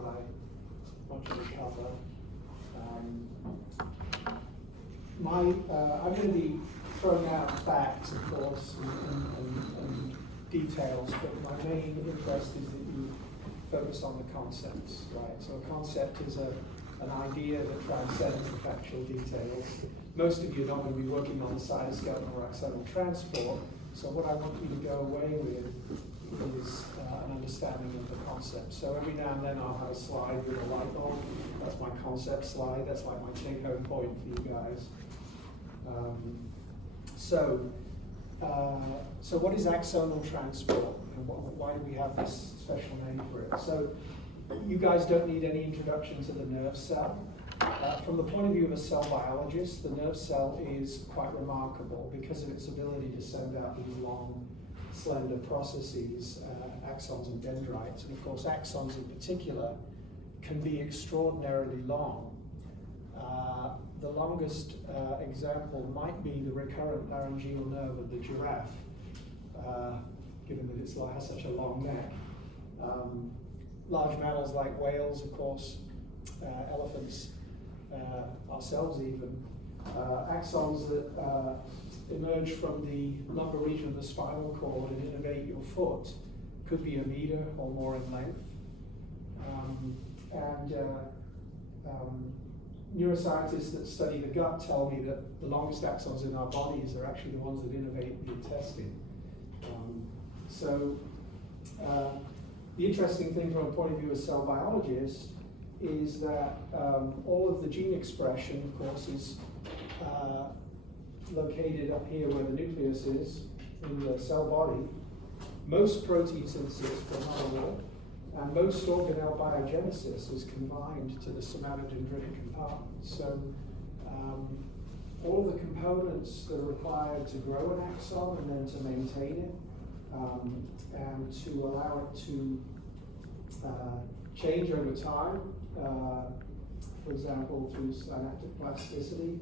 what I want you to cover. I'm going to be throwing out facts, of course, and details, but my main interest is that you focus on the concepts, right? So a concept is an idea that transcends the factual details. Most of you are not going to be working on the cytoskeleton or axonal transport, so what I want you to go away with is an understanding of the concept. So every now and then I'll have a slide with a light bulb. That's my concept slide. That's like my take-home point for you guys. So what is axonal transport? And why do we have this special name for it? So you guys don't need any introduction to the nerve cell. From the point of view of a cell biologist, the nerve cell is quite remarkable because of its ability to send out these long, slender processes, axons and dendrites. And of course, axons in particular can be extraordinarily long. The longest example might be the recurrent laryngeal nerve of the giraffe, given that it has such a long neck. Large mammals like whales, of course, elephants, ourselves even, axons that emerge from the lumbar region of the spinal cord and innervate your foot could be a meter or more in length. Neuroscientists that study the gut tell me that the longest axons in our bodies are actually the ones that innervate the intestine. The interesting thing from a point of view of cell biologists is that all of the gene expression, of course, is located up here where the nucleus is in the cell body. Most protein synthesis, but not all, and most organelle biogenesis is confined to the somatodendritic compartment. So all of the components that are required to grow an axon and then to maintain it and to allow it to change over time, for example, through synaptic plasticity,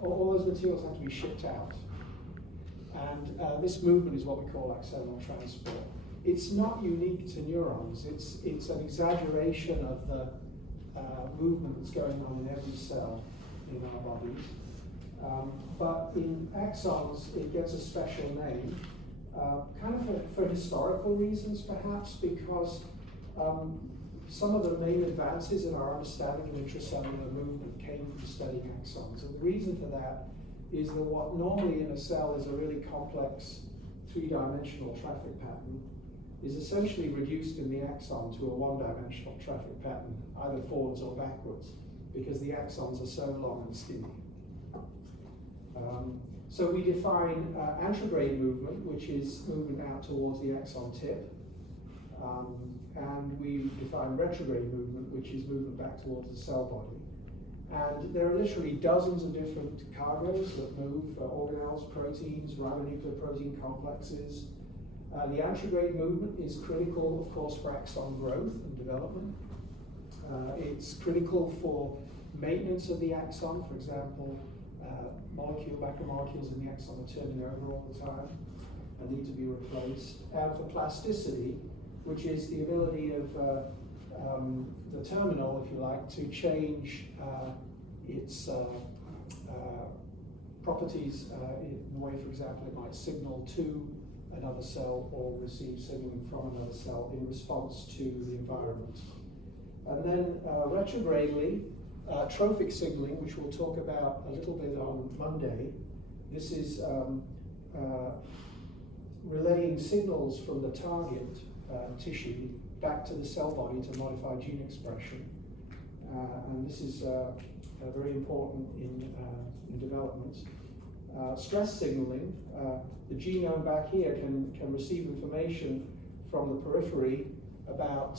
all those materials have to be shipped out. And this movement is what we call axonal transport. It's not unique to neurons. It's an exaggeration of the movement that's going on in every cell in our bodies. But in axons, it gets a special name, kind of for historical reasons, perhaps, because some of the main advances in our understanding of intracellular movement came from studying axons. And the reason for that is that what normally in a cell is a really complex three-dimensional traffic pattern is essentially reduced in the axon to a one-dimensional traffic pattern, either forwards or backwards, because the axons are so long and skinny. So we define antegrade movement, which is movement out towards the axon tip, and we define retrograde movement, which is movement back towards the cell body. And there are literally dozens of different cargoes that move, organelles, proteins, ribonuclear protein complexes. The antegrade movement is critical, of course, for axon growth and development. It's critical for maintenance of the axon. For example, macromolecules in the axon are turning over all the time and need to be replaced. And for plasticity, which is the ability of the terminal, if you like, to change its properties in the way, for example, it might signal to another cell or receive signaling from another cell in response to the environment. And then retrogradely, trophic signaling, which we'll talk about a little bit on Monday. This is relaying signals from the target tissue back to the cell body to modify gene expression. And this is very important in development. Stress signaling, the genome back here can receive information from the periphery about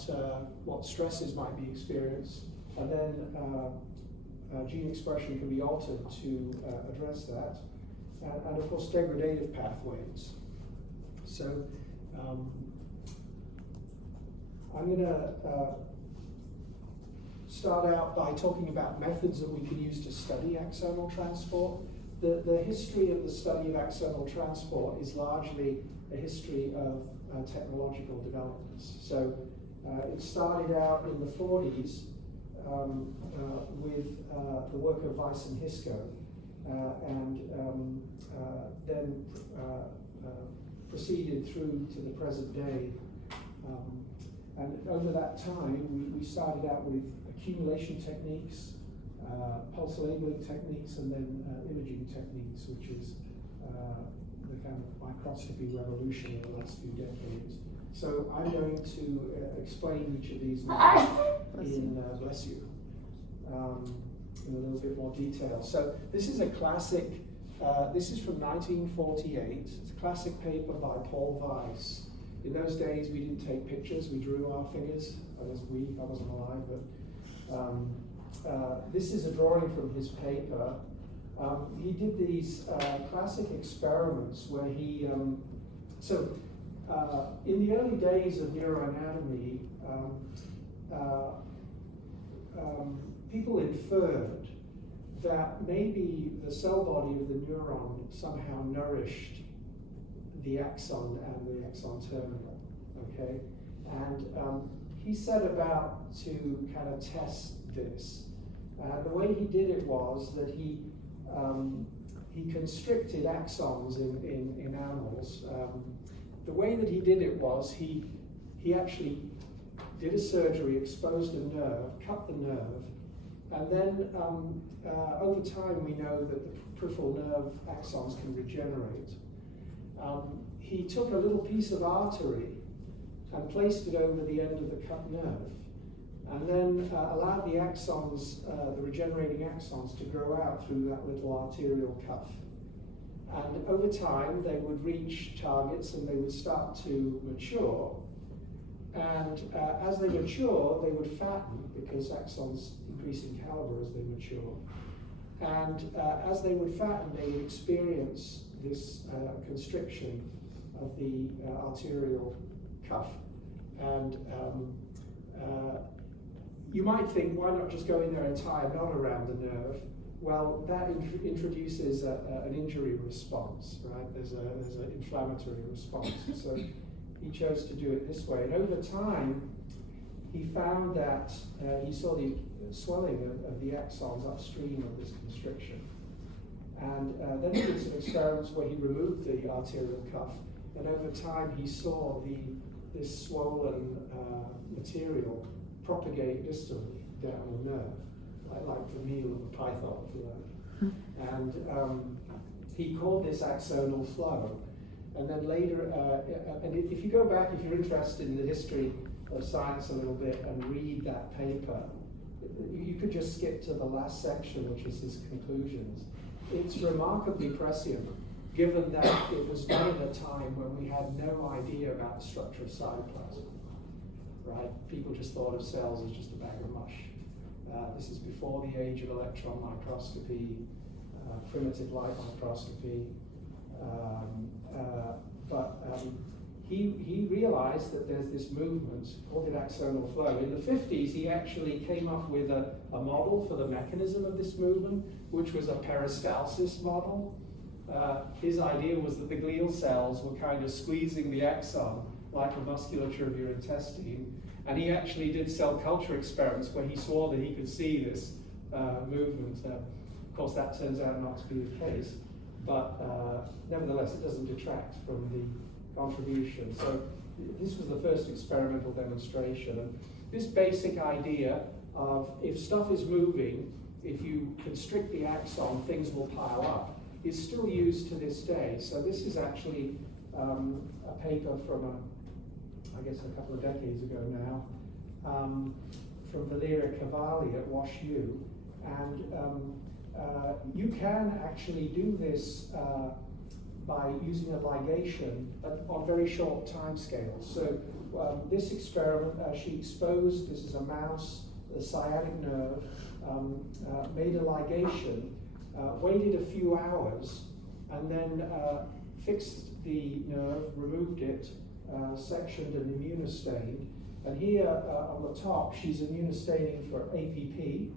what stresses might be experienced, and then gene expression can be altered to address that, and of course degradative pathways. So I'm going to start out by talking about methods that we can use to study axonal transport. The history of the study of axonal transport is largely a history of technological developments. So It started out in the 40s with the work of Weiss and Hisco, and then proceeded through to the present day. And over that time, we started out with accumulation techniques, pulse labeling techniques, and then imaging techniques, which is the kind of microscopy revolution in the last few decades. So I'm going to explain each of these now in, bless you, in a little bit more detail. So this is a classic, this is from 1948. It's a classic paper by Paul Weiss. In those days, we didn't take pictures, we drew our figures. I wasn't alive, but this is a drawing from his paper. He did these classic experiments where he, in the early days of neuroanatomy, people inferred that maybe the cell body of the neuron somehow nourished the axon and the axon terminal, okay? And he set about to kind of test this. The way he did it was that he constricted axons in animals. The way that he did it was he actually did a surgery, exposed a nerve, cut the nerve, and then over time we know that the peripheral nerve axons can regenerate. He took a little piece of artery and placed it over the end of the cut nerve, and then allowed the axons, the regenerating axons, to grow out through that little arterial cuff. And over time, they would reach targets and they would start to mature. And as they mature, they would fatten, because axons increase in caliber as they mature. And as they would fatten, they would experience this constriction of the arterial cuff. And you might think, why not just go in there and tie a knot around the nerve? Well, that introduces an injury response, right? There's an inflammatory response. So he chose to do it this way. And over time, he found that he saw the swelling of the axons upstream of this constriction. And then he did some experiments where he removed the arterial cuff. And over time, he saw this swollen material propagate distally down the nerve, like the meal of a python, if you like. And he called this axonal flow. And then later, and if you go back, if you're interested in the history of science a little bit and read that paper, you could just skip to the last section, which is his conclusions. It's remarkably prescient, given that it was done at a time when we had no idea about the structure of cytoplasm, right? People just thought of cells as just a bag of mush. This is before the age of electron microscopy, primitive light microscopy, but he realized that there's this movement, called it axonal flow. In the 50s, he actually came up with a model for the mechanism of this movement, which was a peristalsis model. His idea was that the glial cells were kind of squeezing the axon like the musculature of your intestine, and he actually did cell culture experiments where he swore that he could see this movement. Of course, that turns out not to be the case, but nevertheless, it doesn't detract from the contribution. So this was the first experimental demonstration. And this basic idea of if stuff is moving, if you constrict the axon, things will pile up, is still used to this day. So this is actually a paper from, I guess, a couple of decades ago now, from Valeria Cavalli at WashU. And you can actually do this by using a ligation on very short time scales. So this experiment, she exposed, this is a mouse, the sciatic nerve, made a ligation, waited a few hours, and then fixed the nerve, removed it, sectioned and immunostained. And here on the top, she's immunostaining for APP,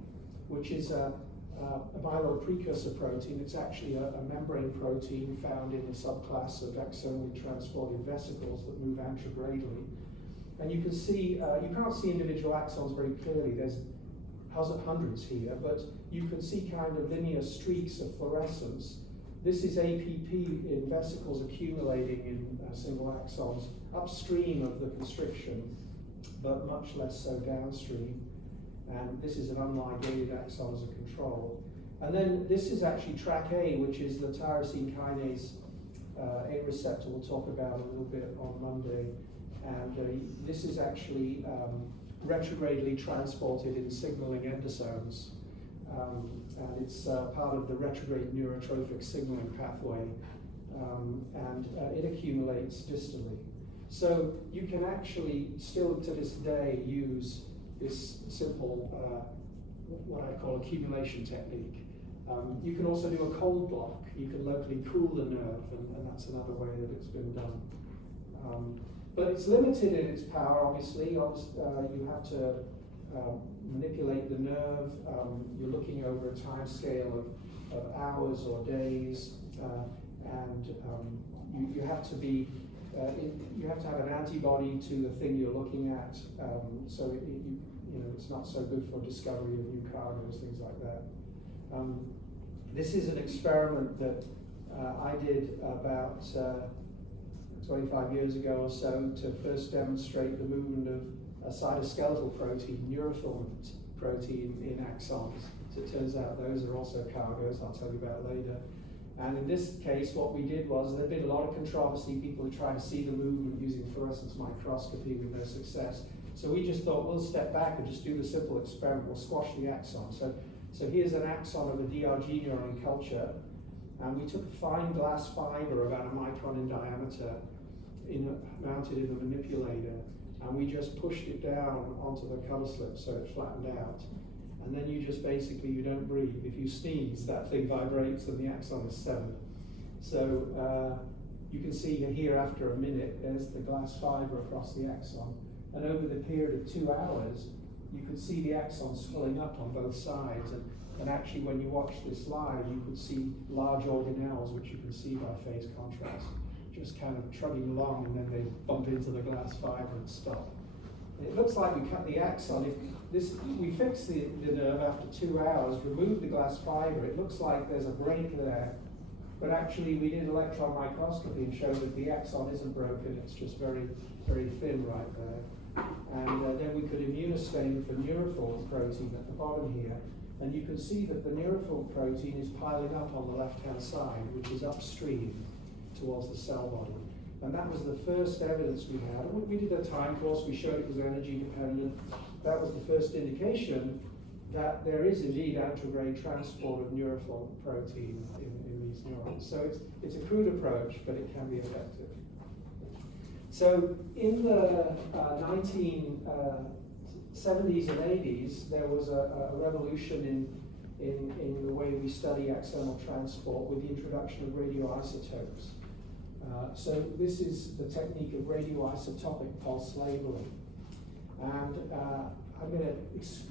which is a myeloid precursor protein. It's actually a membrane protein found in a subclass of axonally transported vesicles that move antegrade. And you can see, you can't see individual axons very clearly. There's hundreds here, but you can see kind of linear streaks of fluorescence. This is APP in vesicles accumulating in single axons upstream of the constriction, but much less so downstream. And this is an unligated axon as a control. And then this is actually track A, which is the tyrosine kinase A receptor we'll talk about a little bit on Monday. And this is actually retrogradely transported in signaling endosomes. And it's part of the retrograde neurotrophic signaling pathway, and it accumulates distally. So you can actually still to this day use this simple, what I call accumulation technique. You can also do a cold block. You can locally cool the nerve, and that's another way that it's been done. But it's limited in its power, obviously. You have to manipulate the nerve. You're looking over a time scale of hours or days, and you have to be you have to have an antibody to the thing you're looking at, so it's not so good for discovery of new cargoes, things like that. This is an experiment that I did about 25 years ago or so to first demonstrate the movement of a cytoskeletal protein, neurofilament protein in axons. So it turns out those are also cargoes, I'll tell you about later. And in this case, what we did was, there'd been a lot of controversy, people were trying to see the movement using fluorescence microscopy with no success. So we just thought, we'll step back and just do the simple experiment, we'll squash the axon. So here's an axon of a DRG neuron in culture, and we took a fine glass fiber about a micron in diameter, mounted in a manipulator, and we just pushed it down onto the cover slip so it flattened out. And then you just basically, you don't breathe. If you sneeze, that thing vibrates and the axon is severed. So you can see here after a minute, there's the glass fiber across the axon. And over the period of 2 hours, you could see the axon swelling up on both sides. And actually, when you watch this live, you could see large organelles, which you can see by phase contrast, just kind of trudging along, and then they bump into the glass fiber and stop. It looks like we cut the axon. We fixed the nerve after 2 hours, removed the glass fiber. It looks like there's a break there, but actually we did electron microscopy and showed that the axon isn't broken. It's just very, very thin right there. And then we could immunostain for neurophil protein at the bottom here. And you can see that the neurophil protein is piling up on the left-hand side, which is upstream towards the cell body. And that was the first evidence we had. We did a time course, we showed it was energy dependent. That was the first indication that there is indeed anterograde transport of neurophil protein in these neurons. So it's a crude approach, but it can be effective. So in the 1970s and 80s, there was a revolution in the way we study axonal transport with the introduction of radioisotopes. So this is the technique of radioisotopic pulse labeling. And I'm going to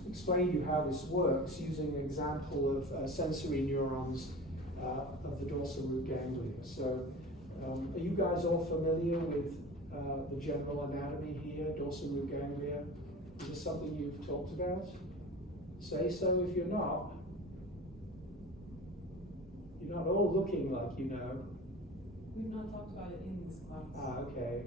explain to you how this works using an example of sensory neurons of the dorsal root ganglia. So are you guys all familiar with the general anatomy here, dorsal root ganglia? Is this something you've talked about? Say so if you're not. You're not all looking like you know. We've not talked about it in this class. Ah, okay.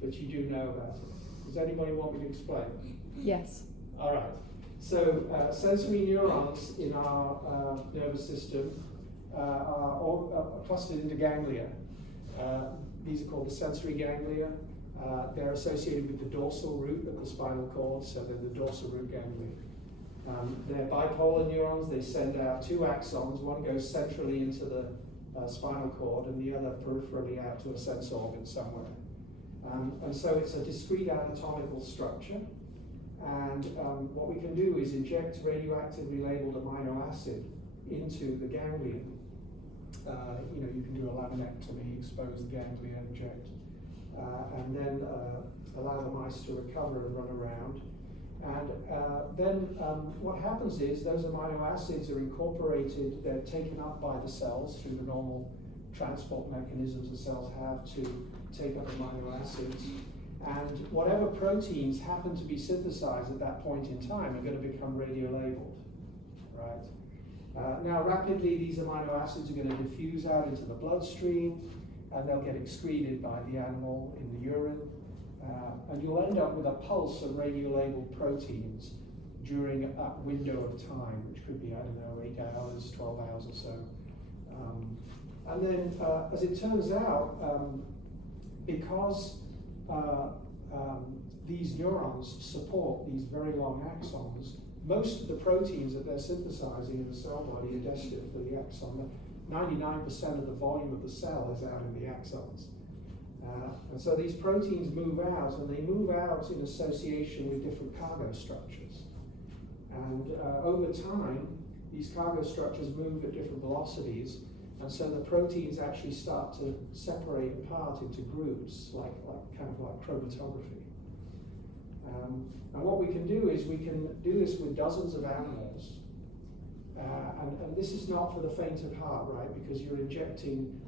But you do know about it. Does anybody want me to explain? Yes. All right. So sensory neurons in our nervous system are all clustered into ganglia. These are called the sensory ganglia. They're associated with the dorsal root of the spinal cord, so they're the dorsal root ganglia. They're bipolar neurons. They send out 2 axons. One goes centrally into the spinal cord and the other peripherally out to a sense organ somewhere. And so it's a discrete anatomical structure. And what we can do is inject radioactively labeled amino acid into the ganglion. You can do a laminectomy, expose the ganglia, inject, and then allow the mice to recover and run around. And then what happens is those amino acids are incorporated, they're taken up by the cells through the normal transport mechanisms the cells have to take up amino acids. And whatever proteins happen to be synthesized at that point in time are going to become radio-labeled, right? Now, rapidly, these amino acids are going to diffuse out into the bloodstream, and they'll get excreted by the animal in the urine, and you'll end up with a pulse of radio-labeled proteins during a window of time, which could be, I don't know, 8 hours, 12 hours or so. And then, as it turns out, because these neurons support these very long axons, most of the proteins that they're synthesizing in the cell body are destined for the axon. 99% of the volume of the cell is out in the axons. And so these proteins move out, and they move out in association with different cargo structures. And over time, these cargo structures move at different velocities, and so the proteins actually start to separate apart into groups, kind of like chromatography. And what we can do is we can do this with dozens of animals. And this is not for the faint of heart, right? Because you're injecting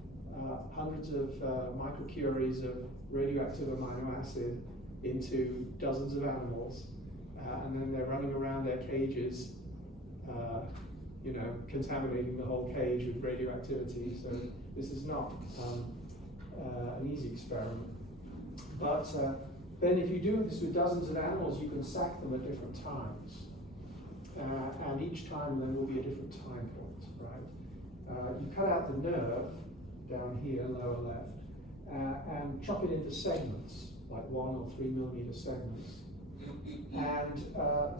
hundreds of microcuries of radioactive amino acid into dozens of animals, and then they're running around their cages, contaminating the whole cage with radioactivity. So this is not an easy experiment. But then if you do this with dozens of animals, you can sack them at different times. And each time there will be a different time point, right? You cut out the nerve down here, lower left, and chop it into segments, like 1 or 3 millimeter segments. And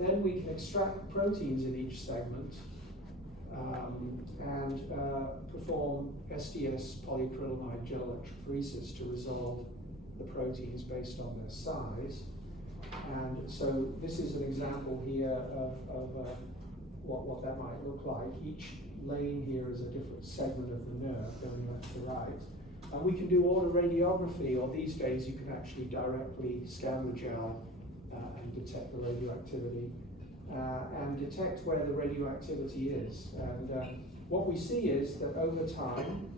then we can extract proteins in each segment and perform SDS polyacrylamide gel electrophoresis to resolve the proteins based on their size. And so this is an example here of what that might look like. Each lane here is a different segment of the nerve going left to right. And we can do autoradiography, or these days you can actually directly scan the gel and detect the radioactivity and detect where the radioactivity is. And what we see is that over time,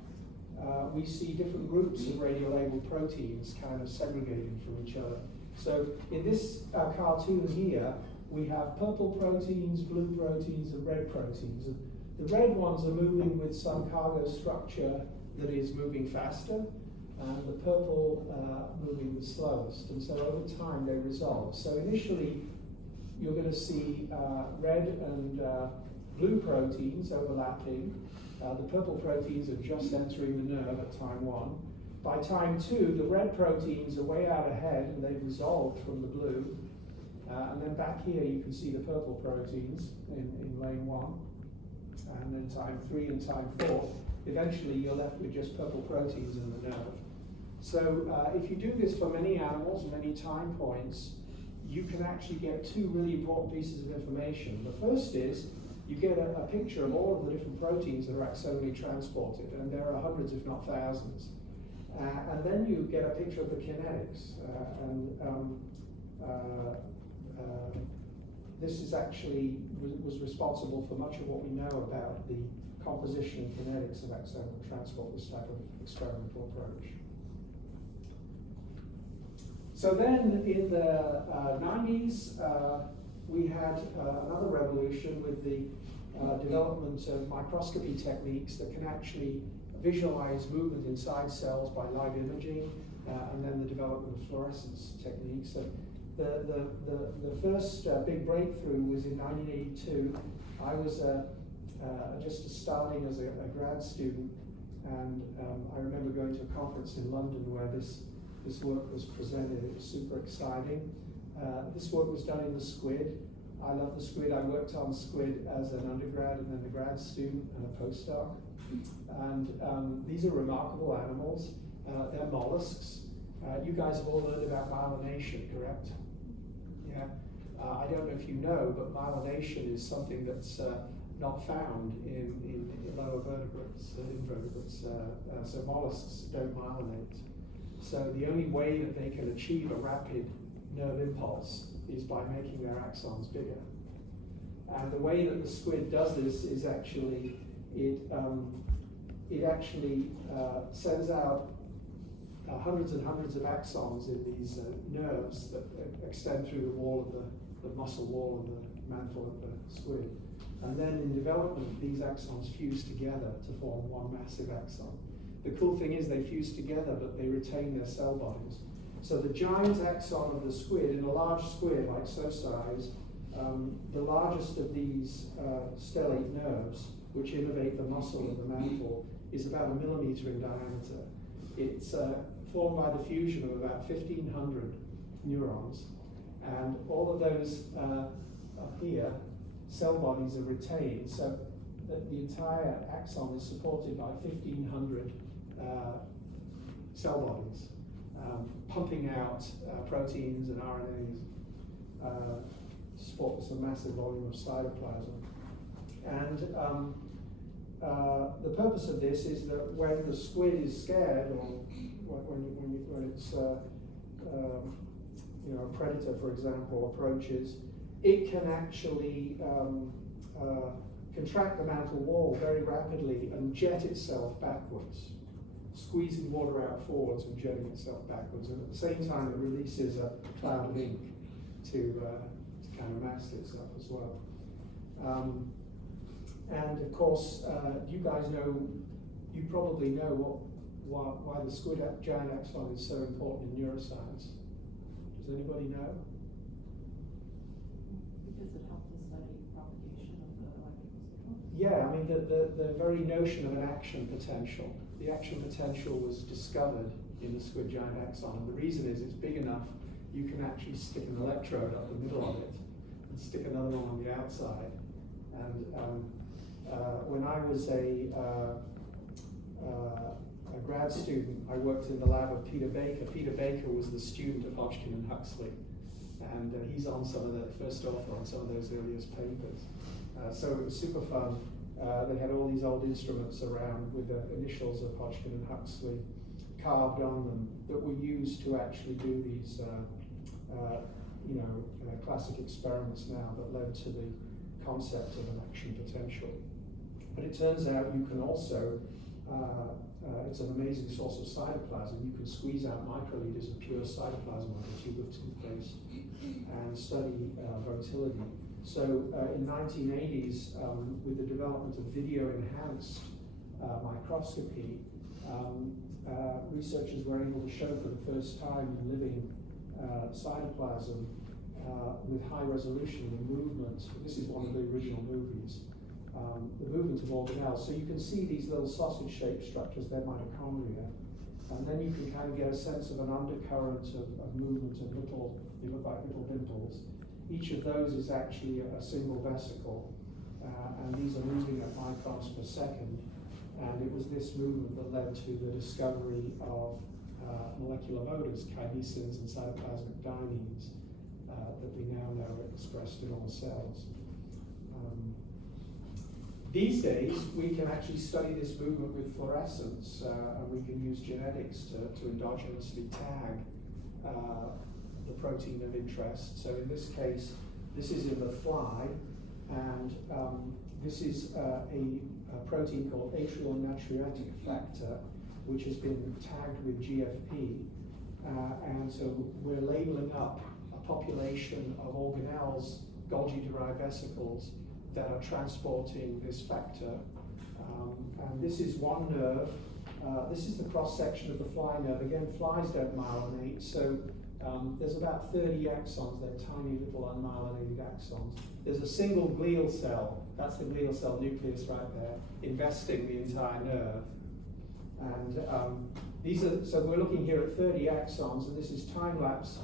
we see different groups of radiolabeled proteins kind of segregating from each other. So in this cartoon here, we have purple proteins, blue proteins, and red proteins. And the red ones are moving with some cargo structure that is moving faster, and the purple moving the slowest. And so over time they resolve. So initially you're going to see red and blue proteins overlapping. The purple proteins are just entering the nerve at time 1. By time 2, the red proteins are way out ahead and they've resolved from the blue. And then back here you can see the purple proteins in lane 1. And then time 3 and time 4, eventually you're left with just purple proteins in the nerve. So if you do this for many animals, many time points, you can actually get 2 really important pieces of information. The first is you get a picture of all of the different proteins that are axonally transported, and there are hundreds, if not thousands. And then you get a picture of the kinetics. This is actually was responsible for much of what we know about the composition and kinetics of axonal transport, this type of experimental approach. So then in the 90s, we had another revolution with the development of microscopy techniques that can actually visualize movement inside cells by live imaging, and then the development of fluorescence techniques. So the first big breakthrough was in 1982. I was just starting as a grad student, and I remember going to a conference in London where this work was presented. It was super exciting. This work was done in the squid. I love the squid. I worked on squid as an undergrad and then a grad student and a postdoc. And these are remarkable animals. They're mollusks. You guys have all heard about myelination, correct? Yeah. I don't know if you know, but myelination is something that's not found in lower vertebrates and invertebrates. So mollusks don't myelinate. So the only way that they can achieve a rapid nerve impulse is by making their axons bigger. And the way that the squid does this is actually, it actually sends out hundreds and hundreds of axons in these nerves that extend through the wall of the muscle wall of the mantle of the squid. And then in development, these axons fuse together to form one massive axon. The cool thing is they fuse together, but they retain their cell bodies. So the giant axon of the squid, in a large squid like so size, the largest of these stellate nerves, which innervate the muscle of the mantle, is about 1 millimeter in diameter. It's formed by the fusion of about 1,500 neurons, and all of those up here, cell bodies are retained, so that the entire axon is supported by 1,500 cell bodies, pumping out proteins and RNAs, supports a massive volume of cytoplasm. And the purpose of this is that when the squid is scared, or when it's a predator, for example, approaches, it can actually contract the mantle wall very rapidly and jet itself backwards, squeezing water out forwards and jetting itself backwards. And at the same time, it releases a cloud of ink to kind of mask itself as well. And of course, you guys know, you probably know why the squid giant axon is so important in neuroscience. Does anybody know? Because it helped to study propagation of the electrical signal. Yeah, I mean, the very notion of an action potential. The action potential was discovered in the squid giant axon, and the reason is it's big enough you can actually stick an electrode up the middle of it and stick another one on the outside. And when I was a grad student, I worked in the lab of Peter Baker. Peter Baker was the student of Hodgkin and Huxley, and he's on some of the first author on some of those earliest papers. So it was super fun. They had all these old instruments around with the initials of Hodgkin and Huxley carved on them that were used to actually do these, classic experiments now that led to the concept of an action potential. But it turns out you can also, it's an amazing source of cytoplasm. You can squeeze out microliters of pure cytoplasm like a tube of toothpaste and study motility. So in 1980s, with the development of video-enhanced microscopy, researchers were able to show for the first time in living cytoplasm with high resolution the movement. This is one of the original movies. The movement of organelles. So you can see these little sausage-shaped structures, they're mitochondria. And then you can kind of get a sense of an undercurrent of movement of little, they look like little dimples. Each of those is actually a single vesicle, and these are moving at microns per second. And it was this movement that led to the discovery of molecular motors, kinesins and cytoplasmic dyneins, that we now know are expressed in all cells. These days, we can actually study this movement with fluorescence, and we can use genetics to endogenously tag the protein of interest. So in this case, this is in the fly, and this is a protein called atrial natriuretic factor, which has been tagged with GFP. And so we're labeling up a population of organelles, Golgi-derived vesicles, that are transporting this factor. And this is one nerve. This is the cross-section of the fly nerve. Again, flies don't myelinate, so there's about 30 axons. They're tiny little unmyelinated axons. There's a single glial cell, that's the glial cell nucleus right there, investing the entire nerve. And so we're looking here at 30 axons, and this is time-lapse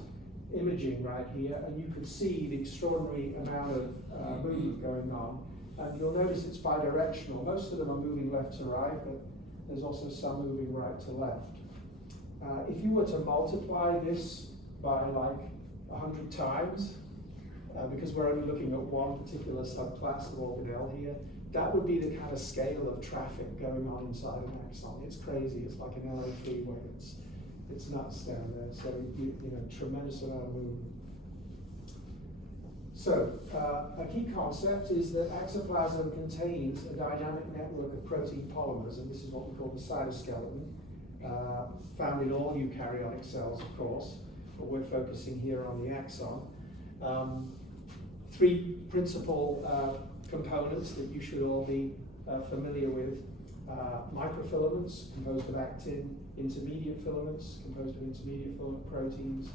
imaging right here, and you can see the extraordinary amount of movement going on. And you'll notice it's bidirectional. Most of them are moving left to right, but there's also some moving right to left. If you were to multiply this by like 100 times, because we're only looking at one particular subclass of organelle here, that would be the kind of scale of traffic going on inside an axon. It's crazy. It's like an LA freeway. It's nuts down there. So tremendous amount of movement. So a key concept is that exoplasm contains a dynamic network of protein polymers, and this is what we call the cytoskeleton. found in all eukaryotic cells, of course, but we're focusing here on the axon. Three principal components that you should all be familiar with. Microfilaments composed of actin, intermediate filaments composed of intermediate filament proteins,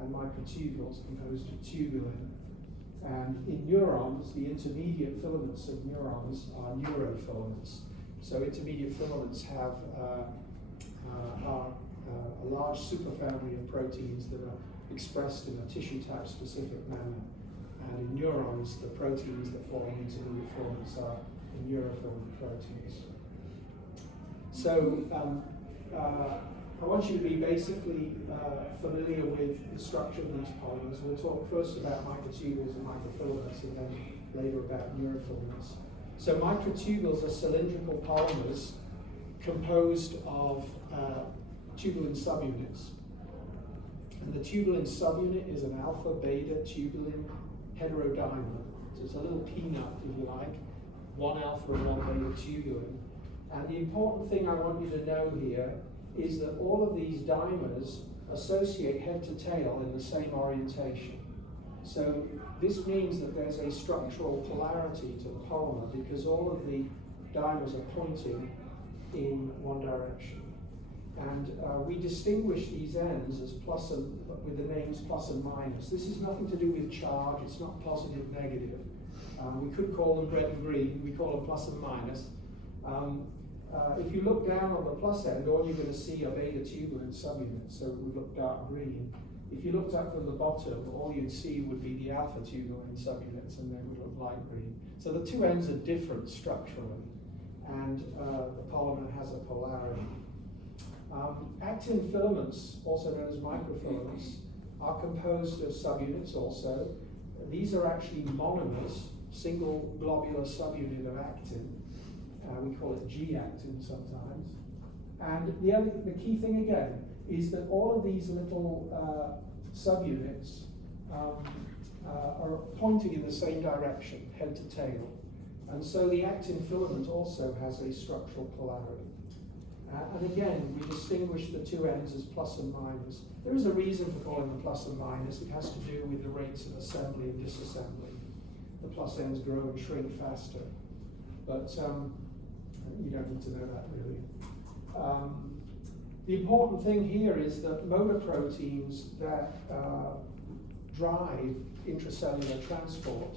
and microtubules composed of tubulin. And in neurons, the intermediate filaments of neurons are neurofilaments. So intermediate filaments have a large superfamily of proteins that are expressed in a tissue type specific manner. And in neurons, the proteins that form intermediate filaments are the neurofilament proteins. So I want you to be basically familiar with the structure of these polymers. We'll talk first about microtubules and microfilaments, and then later about neurofilaments. So microtubules are cylindrical polymers composed of tubulin subunits. And the tubulin subunit is an alpha-beta tubulin heterodimer. So it's a little peanut, if you like, one alpha and one beta tubulin. And the important thing I want you to know here is that all of these dimers associate head to tail in the same orientation. So this means that there's a structural polarity to the polymer because all of the dimers are pointing in one direction. And we distinguish these ends as plus and, with the names plus and minus. This is nothing to do with charge, it's not positive, negative. We could call them red and green, we call them plus and minus. If you look down on the plus end, all you're going to see are beta tubulin subunits, so we look dark green. If you looked up from the bottom, all you'd see would be the alpha tubulin subunits, and they would look light green. So the two ends are different structurally, and the polymer has a polarity. Actin filaments, also known as microfilaments, are composed of subunits also. These are actually monomers, single globular subunit of actin. We call it G-actin sometimes. And the key thing again is that all of these little subunits are pointing in the same direction, head to tail. And so the actin filament also has a structural polarity. And again, we distinguish the two ends as plus and minus. There is a reason for calling them plus and minus. It has to do with the rates of assembly and disassembly. The plus ends grow and shrink faster. But you don't need to know that really. The important thing here is that motor proteins that drive intracellular transport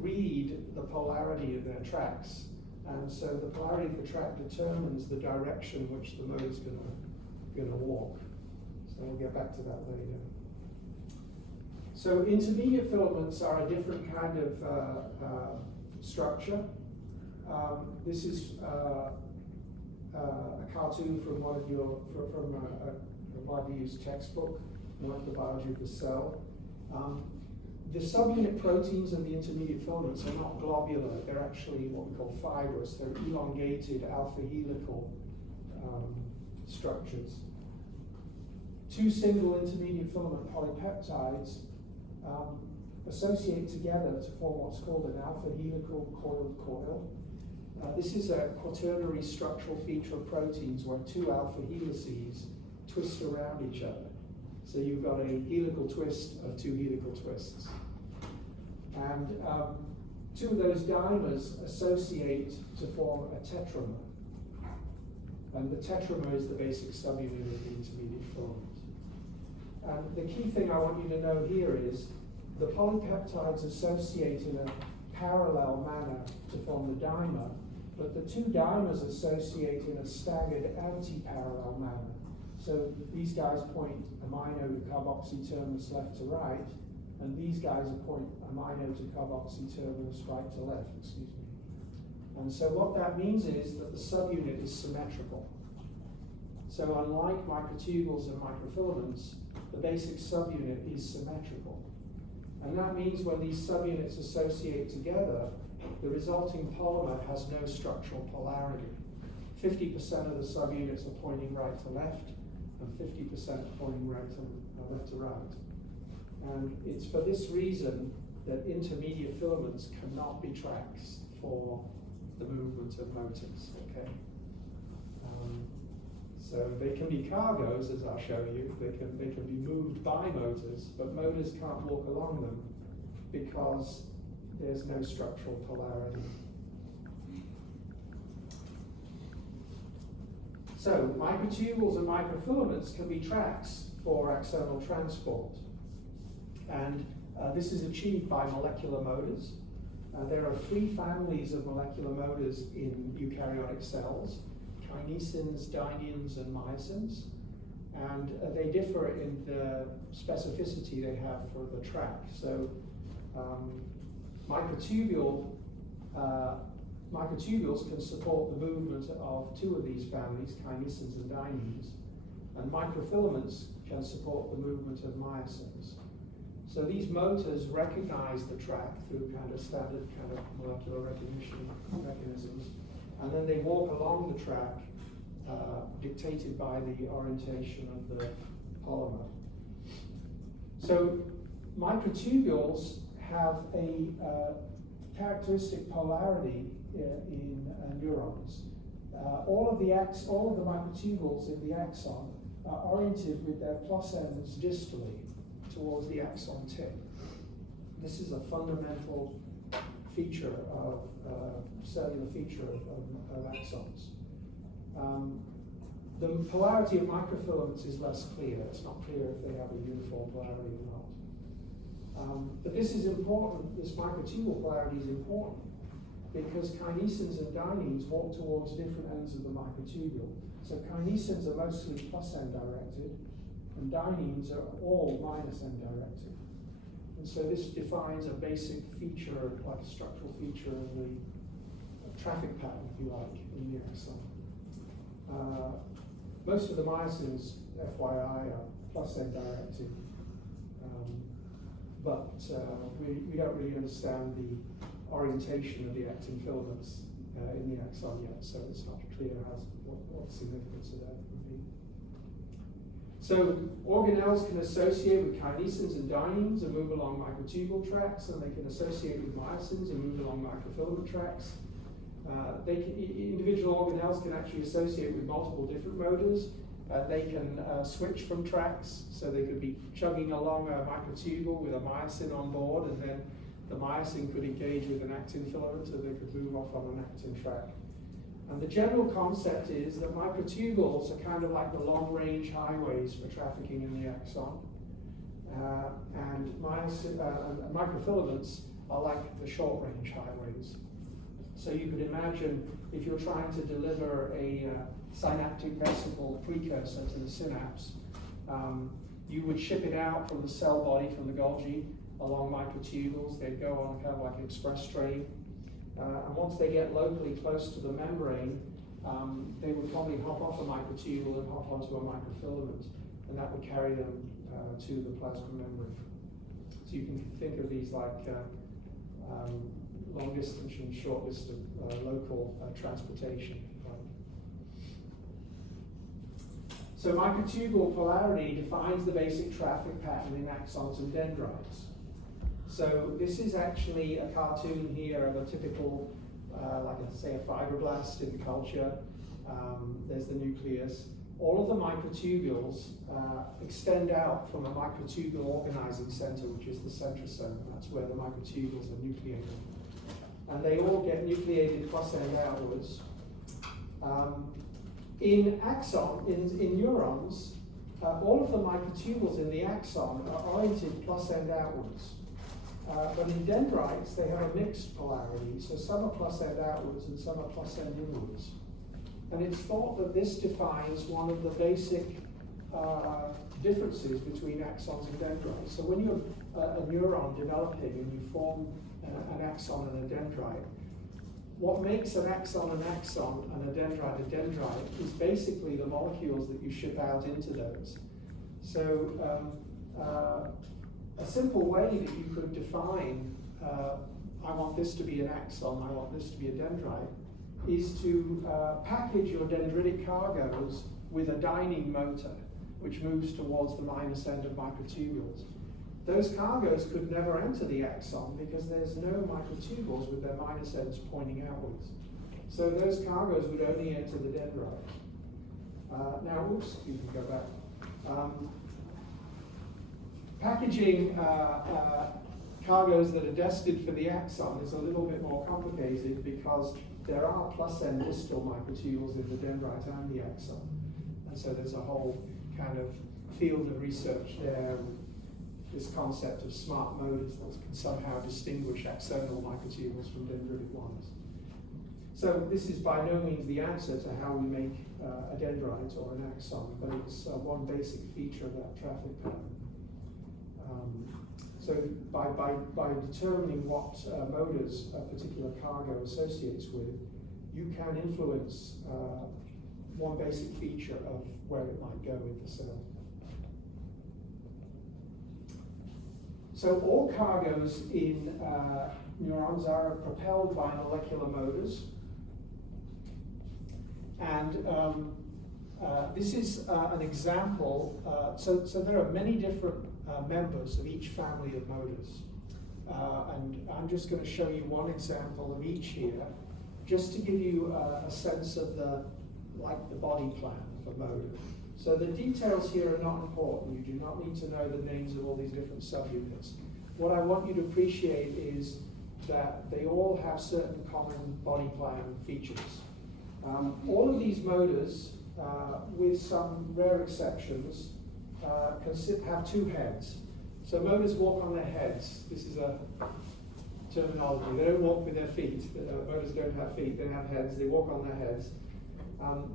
read the polarity of their tracks. And so the polarity of the track determines the direction which the motor is going to walk. So we'll get back to that later. So intermediate filaments are a different kind of structure. This is a cartoon from one of your from a widely used textbook, Molecular Biology of the Cell. The subunit proteins of the intermediate filaments are not globular; they're actually what we call fibrous. They're elongated alpha helical structures. Two single intermediate filament polypeptides associate together to form what's called an alpha helical coiled coil. This is a quaternary structural feature of proteins where two alpha helices twist around each other. So you've got a helical twist of two helical twists. And two of those dimers associate to form a tetramer. And the tetramer is the basic subunit of the intermediate filament. And the key thing I want you to know here is the polypeptides associate in a parallel manner to form the dimer, but the two dimers associate in a staggered anti-parallel manner. So these guys point amino to carboxy terminus left to right, and these guys point amino to carboxy terminus right to left, excuse me. And so what that means is that the subunit is symmetrical. So unlike microtubules and microfilaments, the basic subunit is symmetrical. And that means when these subunits associate together, the resulting polymer has no structural polarity. 50% of the subunits are pointing right to left, and 50% pointing left to right. And it's for this reason that intermediate filaments cannot be tracks for the movement of motors, okay? So they can be cargoes, as I'll show you. They can be moved by motors, but motors can't walk along them because there's no structural polarity. So microtubules and microfilaments can be tracks for axonal transport. And this is achieved by molecular motors. There are 3 families of molecular motors in eukaryotic cells: kinesins, dyneins, and myosins. And they differ in the specificity they have for the track. So microtubules can support the movement of 2 of these families, kinesins and dyneins, and microfilaments can support the movement of myosins. So these motors recognize the track through kind of standard kind of molecular recognition mechanisms, and then they walk along the track dictated by the orientation of the polymer. So microtubules have a characteristic polarity in neurons. All of the microtubules in the axon are oriented with their plus ends distally towards the axon tip. This is a fundamental feature of cellular feature of axons. The polarity of microfilaments is less clear. It's not clear if they have a uniform polarity or not. But this is important. This microtubule polarity is important because kinesins and dyneins walk towards different ends of the microtubule. So kinesins are mostly plus end directed, and dyneins are all minus end directed. And so this defines a basic feature, like a structural feature of the traffic pattern, if you like, in the axon. Most of the myosins, FYI, are plus end directed, but we don't really understand the orientation of the actin filaments in the axon yet, so it's not clear what the significance of that would be. So organelles can associate with kinesins and dyneins and move along microtubule tracks, and they can associate with myosins and move along microfilament tracks. Individual organelles can actually associate with multiple different motors. They can switch from tracks, so they could be chugging along a microtubule with a myosin on board, and then the myosin could engage with an actin filament, and they could move off on an actin track. And the general concept is that microtubules are kind of like the long-range highways for trafficking in the axon, and microfilaments are like the short-range highways. So you could imagine if you're trying to deliver a synaptic vesicle precursor to the synapse, you would ship it out from the cell body, from the Golgi, along microtubules. They'd go on kind of like an express train. And once they get locally close to the membrane, they would probably hop off a microtubule and hop onto a microfilament, and that would carry them to the plasma membrane. So you can think of these like long distance and short distance local transportation. So microtubule polarity defines the basic traffic pattern in axons and dendrites. So this is actually a cartoon here of a typical, say a fibroblast in culture. There's the nucleus. All of the microtubules extend out from a microtubule organizing center, which is the centrosome. That's where the microtubules are nucleated. And they all get nucleated plus end outwards. In neurons, all of the microtubules in the axon are oriented plus end outwards. But in dendrites, they have a mixed polarity, so some are plus end outwards and some are plus end inwards. And it's thought that this defines one of the basic differences between axons and dendrites. So when you're a neuron developing and you form an axon and a dendrite, what makes an axon and a dendrite is basically the molecules that you ship out into those. So a simple way that you could define, I want this to be an axon, I want this to be a dendrite, is to package your dendritic cargoes with a dynein motor, which moves towards the minus end of microtubules. Those cargoes could never enter the axon because there's no microtubules with their minus ends pointing outwards. So those cargoes would only enter the dendrite. Now, oops, you can go back. Packaging cargoes that are destined for the axon is a little bit more complicated because there are plus N distal microtubules in the dendrite and the axon. And so there's a whole kind of field of research there, this concept of smart motors that can somehow distinguish axonal microtubules from dendritic ones. So this is by no means the answer to how we make a dendrite or an axon, but it's one basic feature of that traffic pattern. So by determining what motors a particular cargo associates with, you can influence one basic feature of where it might go in the cell. So all cargoes in neurons are propelled by molecular motors. And this is an example. So there are many different members of each family of motors. And I'm just going to show you one example of each here, just to give you a sense of the body plan of a motor. So the details here are not important. You do not need to know the names of all these different subunits. What I want you to appreciate is that they all have certain common body plan features. All of these motors, with some rare exceptions, have two heads. So motors walk on their heads. This is a terminology. They don't walk with their feet. Motors don't have feet, they have heads. They walk on their heads.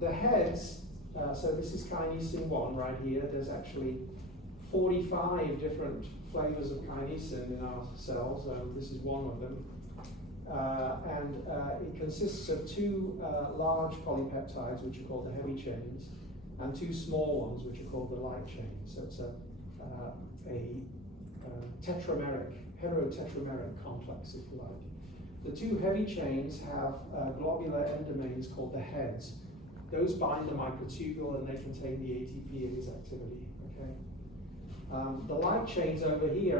The heads, so this is kinesin 1 right here. There's actually 45 different flavors of kinesin in our cells. This is one of them. It consists of two large polypeptides, which are called the heavy chains, and two small ones, which are called the light chains. So it's a tetrameric, heterotetrameric complex, if you like. The two heavy chains have globular endomains called the heads. Those bind the microtubule and they contain the ATPase activity. Okay. The light chains over here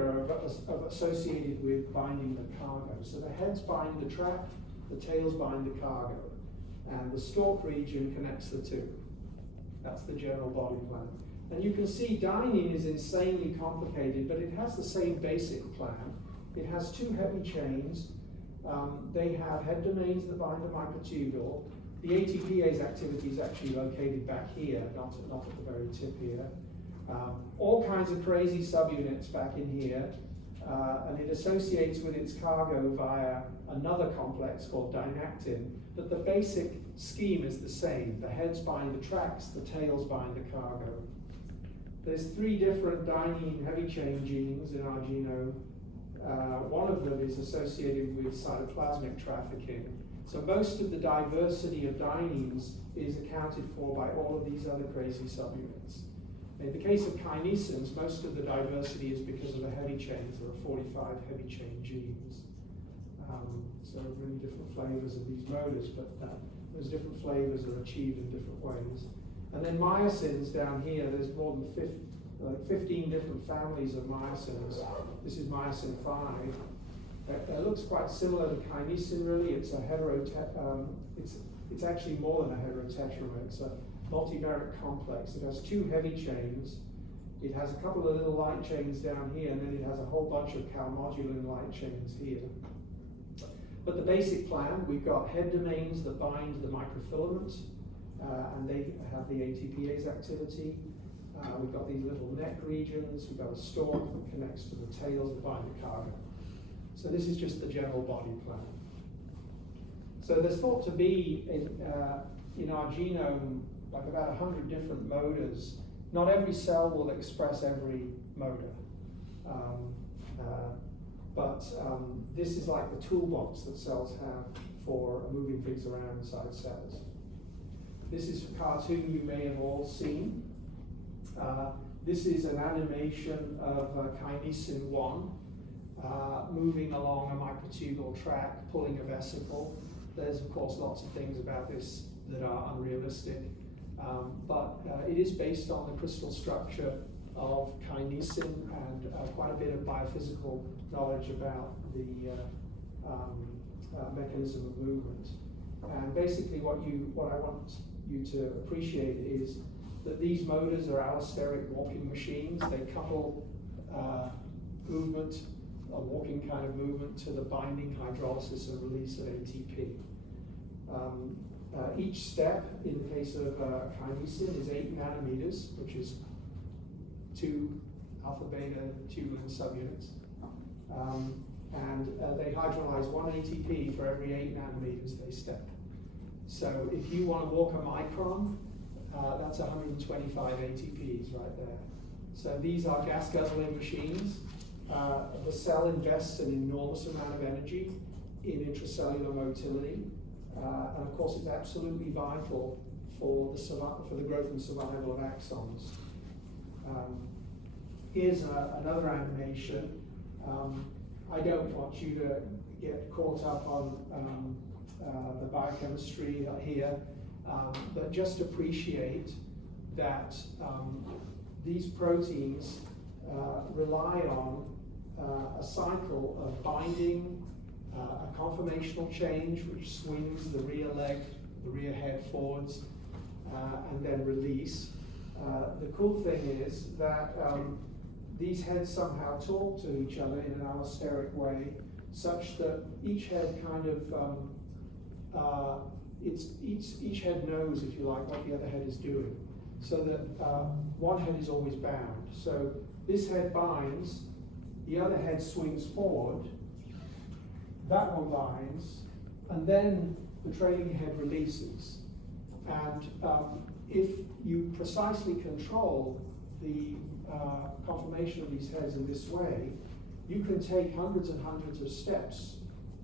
are associated with binding the cargo. So the heads bind the track, the tails bind the cargo, and the stalk region connects the two. That's the general body plan. And you can see dynein is insanely complicated, but it has the same basic plan. It has two heavy chains. They have head domains that bind the microtubule. The ATPase activity is actually located back here, not at the very tip here. All kinds of crazy subunits back in here, and it associates with its cargo via another complex called dynactin, but the basic scheme is the same. The heads bind the tracks, the tails bind the cargo. There's three different dynein heavy chain genes in our genome. One of them is associated with cytoplasmic trafficking. So most of the diversity of dyneins is accounted for by all of these other crazy subunits. In the case of kinesins, most of the diversity is because of the heavy chains. There are 45 heavy chain genes. So really different flavors of these motors, but those different flavors are achieved in different ways. And then myosins down here, there's more than 15 different families of myosins. This is myosin 5. It looks quite similar to kinesin, really. It's a it's actually more than a heterotetramer. It's a multimeric complex. It has two heavy chains. It has a couple of little light chains down here, and then it has a whole bunch of calmodulin light chains here. But the basic plan, we've got head domains that bind the microfilament, and they have the ATPase activity. We've got these little neck regions. We've got a stalk that connects to the tails that bind the cargo. So this is just the general body plan. So there's thought to be in our genome like about 100 different motors. Not every cell will express every motor. But this is like the toolbox that cells have for moving things around inside cells. This is a cartoon you may have all seen. This is an animation of kinesin 1 moving along a microtubule track, pulling a vesicle. There's of course lots of things about this that are unrealistic, but it is based on the crystal structure of kinesin and quite a bit of biophysical knowledge about the mechanism of movement. And basically what I want you to appreciate is that these motors are allosteric walking machines. They couple movement, a walking kind of movement, to the binding hydrolysis and release of ATP. Each step, in the case of kinesin, is 8 nanometers, which is 2 alpha beta tubulin subunits. And they hydrolyze 1 ATP for every 8 nanometers they step. So if you want to walk a micron, that's 125 ATPs right there. So these are gas guzzling machines. The cell invests an enormous amount of energy in intracellular motility. And of course, it's absolutely vital for the growth and survival of axons. Here's another animation. I don't want you to get caught up on the biochemistry here, but just appreciate that these proteins rely on a cycle of binding, a conformational change which swings the rear leg, the rear head forwards, and then release. The cool thing is that these heads somehow talk to each other in an allosteric way, such that each head kind of, each head knows, if you like, what the other head is doing, so that one head is always bound. So this head binds, the other head swings forward, that one binds, and then the trailing head releases. And if you precisely control the conformation of these heads in this way, you can take hundreds and hundreds of steps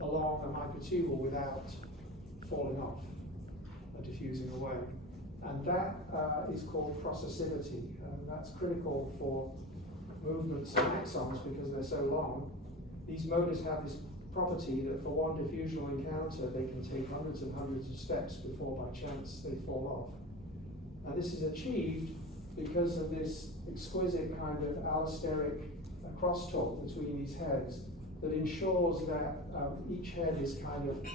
along a microtubule without falling off or diffusing away. And that is called processivity. And that's critical for movements of axons because they're so long. These motors have this property that for one diffusional encounter, they can take hundreds and hundreds of steps before by chance they fall off. Now this is achieved because of this exquisite kind of allosteric crosstalk between these heads that ensures that each head is kind of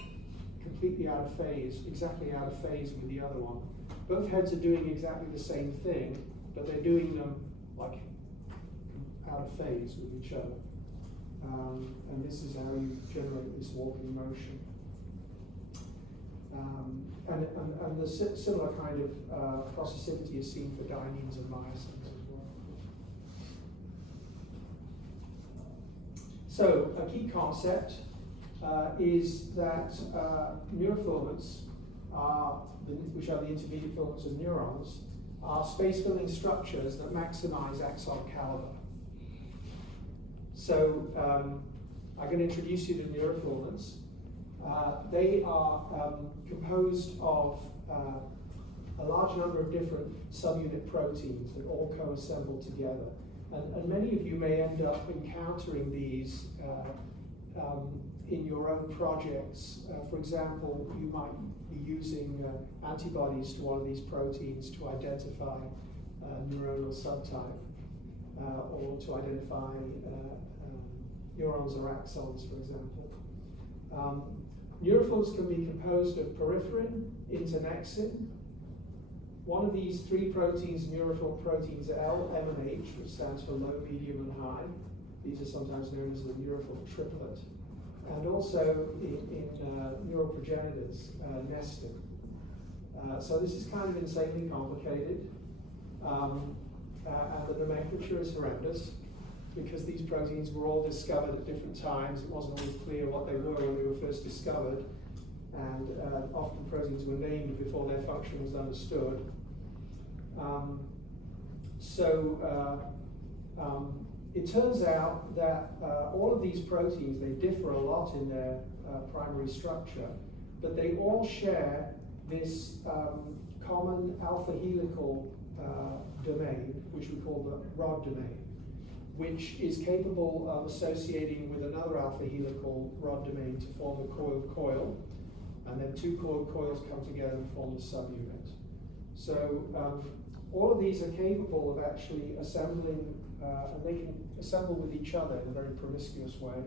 completely out of phase, exactly out of phase with the other one. Both heads are doing exactly the same thing, but they're doing them like out of phase with each other. And this is how you generate this walking motion. And the similar kind of processivity is seen for dyneins and myosins as well. So a key concept is that neurofilaments, which are the intermediate filaments of neurons, are space-filling structures that maximize axon caliber. So I'm going to introduce you to neurofilaments. They are composed of a large number of different subunit proteins that all co-assemble together. And many of you may end up encountering these in your own projects. For example, you might be using antibodies to one of these proteins to identify a neuronal subtype or to identify neurons or axons, for example. Neurofilaments can be composed of peripherin, internexin. One of these three proteins, neurophil proteins, L, M, and H, which stands for low, medium, and high. These are sometimes known as the neurophil triplet. And also in neuroprogenitors, nestin. So this is kind of insanely complicated. And the nomenclature is horrendous because these proteins were all discovered at different times. It wasn't always clear what they were when they were first discovered. And often proteins were named before their function was understood. It turns out that all of these proteins, they differ a lot in their primary structure, but they all share this common alpha helical domain, which we call the rod domain, which is capable of associating with another alpha helical rod domain to form a coiled coil, and then two coiled coils come together and form a subunit. So all of these are capable of actually assembling, and they can assemble with each other in a very promiscuous way.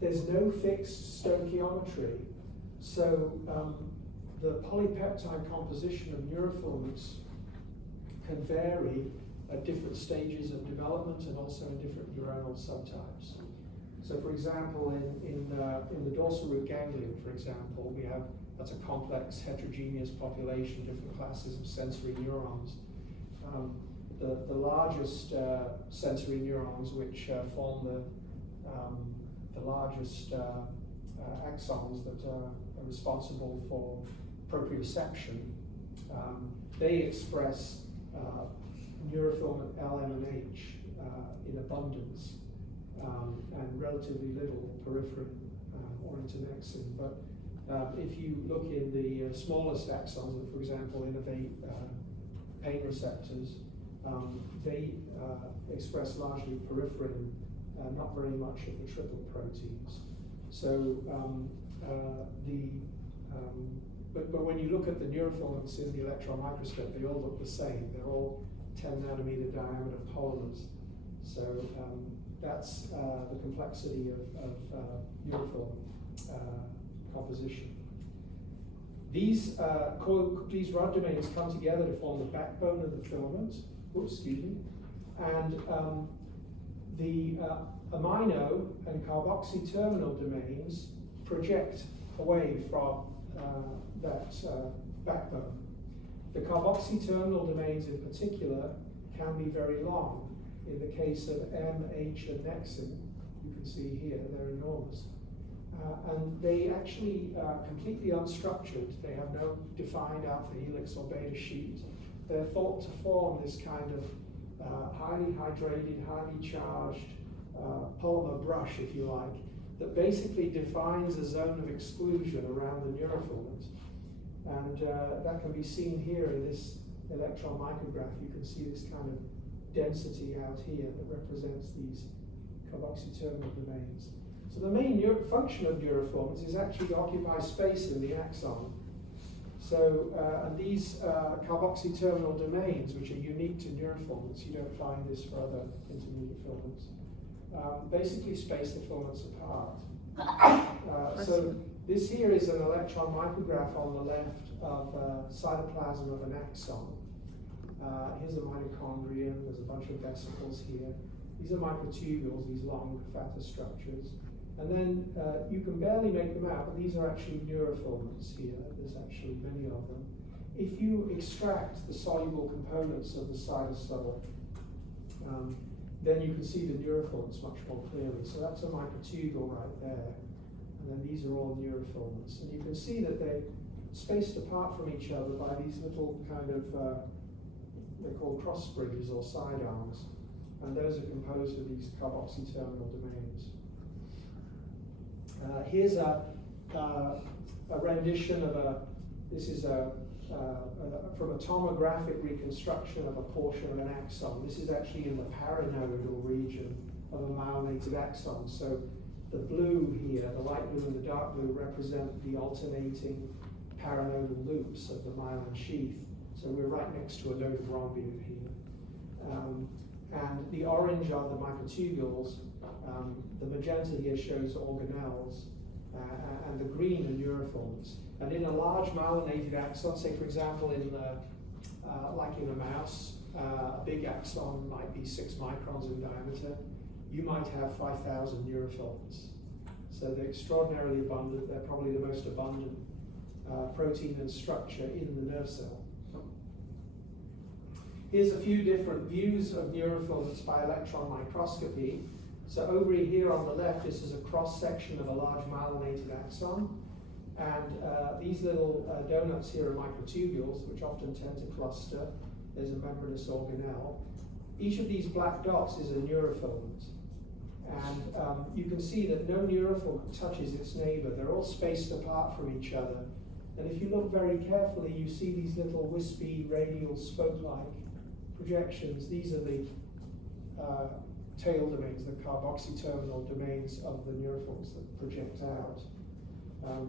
There's no fixed stoichiometry, so the polypeptide composition of neurofilaments can vary at different stages of development and also in different neuronal subtypes. So for example, in the dorsal root ganglion, for example, that's a complex heterogeneous population, different classes of sensory neurons. The largest sensory neurons, which form the largest axons that are responsible for proprioception, they express neurofilament L, M, and H in abundance, and relatively little peripherin or internexin. But if you look in the smallest axons that, for example, innervate pain receptors, they express largely peripherin, not very much of the triple proteins. So but when you look at the neurofilaments in the electron microscope, they all look the same. They're all 10 nanometer diameter polymers. So that's the complexity of neurofilament composition. These rod domains come together to form the backbone of the filament. Oops, excuse me. And the amino and carboxy terminal domains project away from that backbone. The carboxy terminal domains in particular can be very long. In the case of M, H, and nexin, you can see here, they're enormous. And they actually are completely unstructured. They have no defined alpha helix or beta sheet. They're thought to form this kind of highly hydrated, highly charged polymer brush, if you like, that basically defines a zone of exclusion around the neurofilament. And that can be seen here in this electron micrograph. You can see this kind of density out here that represents these carboxy terminal domains. So the main function of neurofilaments is actually to occupy space in the axon. So and these carboxy terminal domains, which are unique to neurofilaments, you don't find this for other intermediate filaments, basically space the filaments apart. So this here is an electron micrograph on the left of cytoplasm of an axon. Here's a mitochondrion, there's a bunch of vesicles here. These are microtubules, these long, fatter structures. And then you can barely make them out, but these are actually neurofilaments here. There's actually many of them. If you extract the soluble components of the cytosol, then you can see the neurofilaments much more clearly. So that's a microtubule right there. And then these are all neurofilaments. And you can see that they're spaced apart from each other by these little kind of, they're called cross bridges or side arms. And those are composed of these carboxy terminal domains. Here's a rendition of this is from a tomographic reconstruction of a portion of an axon. This is actually in the paranodal region of a myelinated axon. So the blue here, the light blue and the dark blue, represent the alternating paranodal loops of the myelin sheath. So we're right next to a node of rhombium here. And the orange are the microtubules. The magenta here shows organelles, and the green are neurofilaments. And in a large myelinated axon, say for example like in a mouse, a big axon might be 6 microns in diameter, you might have 5,000 neurofilaments. So they're extraordinarily abundant. They're probably the most abundant protein and structure in the nerve cell. Here's a few different views of neurofilaments by electron microscopy. So over here on the left, this is a cross-section of a large myelinated axon. And these little donuts here are microtubules, which often tend to cluster. There's a membranous organelle. Each of these black dots is a neurofilament. And you can see that no neurofilament touches its neighbor. They're all spaced apart from each other. And if you look very carefully, you see these little wispy, radial, spoke-like projections. These are the tail domains, the carboxy terminal domains of the neurofilaments that project out.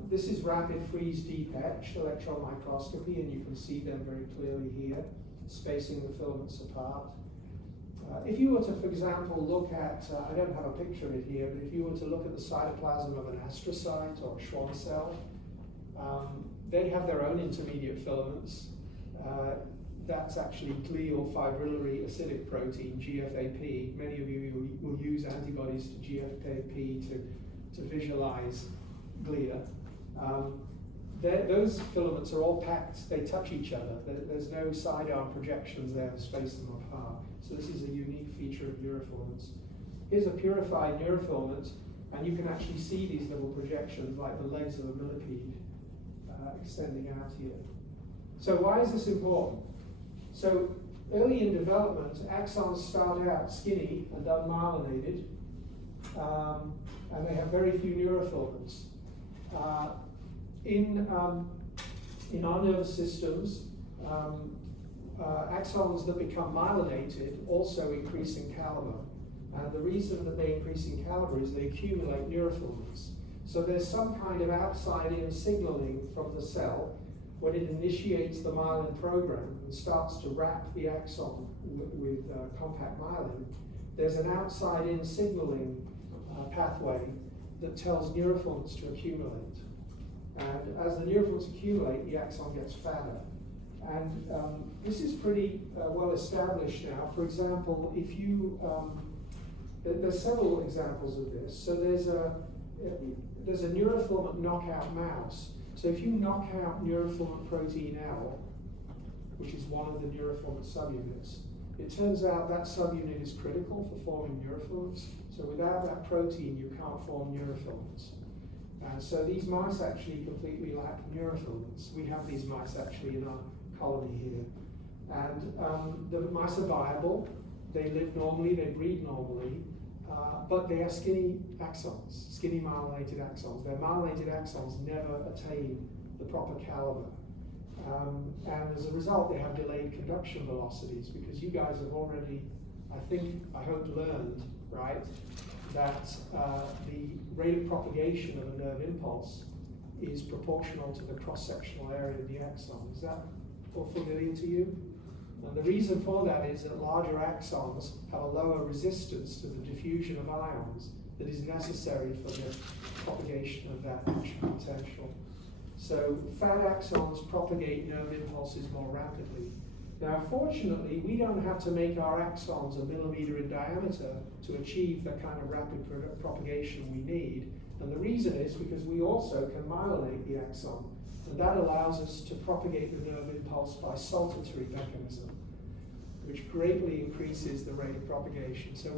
This is rapid freeze deep etch electron microscopy, and you can see them very clearly here, spacing the filaments apart. If you were to, for example, look at, I don't have a picture of it here, but if you were to look at the cytoplasm of an astrocyte or a Schwann cell, They have their own intermediate filaments. That's actually glial fibrillary acidic protein, GFAP. Many of you will use antibodies to GFAP to visualize glia. Those filaments are all packed, they touch each other. There's no sidearm projections there to space them apart. So this is a unique feature of neurofilaments. Here's a purified neurofilament, and you can actually see these little projections like the legs of a millipede extending out here. So why is this important? So early in development, axons start out skinny and unmyelinated, and they have very few neurofilaments. In our nervous systems, axons that become myelinated also increase in caliber. And the reason that they increase in caliber is they accumulate neurofilaments. So there's some kind of outside-in signaling from the cell when it initiates the myelin program and starts to wrap the axon with compact myelin. There's an outside-in signaling pathway that tells neurofilaments to accumulate. And as the neurofilaments accumulate, the axon gets fatter. And this is pretty well established now. For example, if you, there's several examples of this. So there's a neurofilament knockout mouse. So if you knock out neurofilament protein L, which is one of the neurofilament subunits, it turns out that subunit is critical for forming neurofilaments. So without that protein, you can't form neurofilaments. And so these mice actually completely lack neurofilaments. We have these mice actually in our colony here. And the mice are viable. They live normally, they breed normally, but they have skinny axons, skinny myelinated axons. Their myelinated axons never attain the proper caliber. And as a result, they have delayed conduction velocities, because you guys have already, I hope, learned, right, that the rate of propagation of a nerve impulse is proportional to the cross-sectional area of the axon. Is that all familiar to you? And the reason for that is that larger axons have a lower resistance to the diffusion of ions that is necessary for the propagation of that action potential. So fat axons propagate nerve impulses more rapidly. Now, fortunately, we don't have to make our axons a millimeter in diameter to achieve the kind of rapid propagation we need. And the reason is because we also can myelinate the axon. And that allows us to propagate the nerve impulse by saltatory mechanism, which greatly increases the rate of propagation. So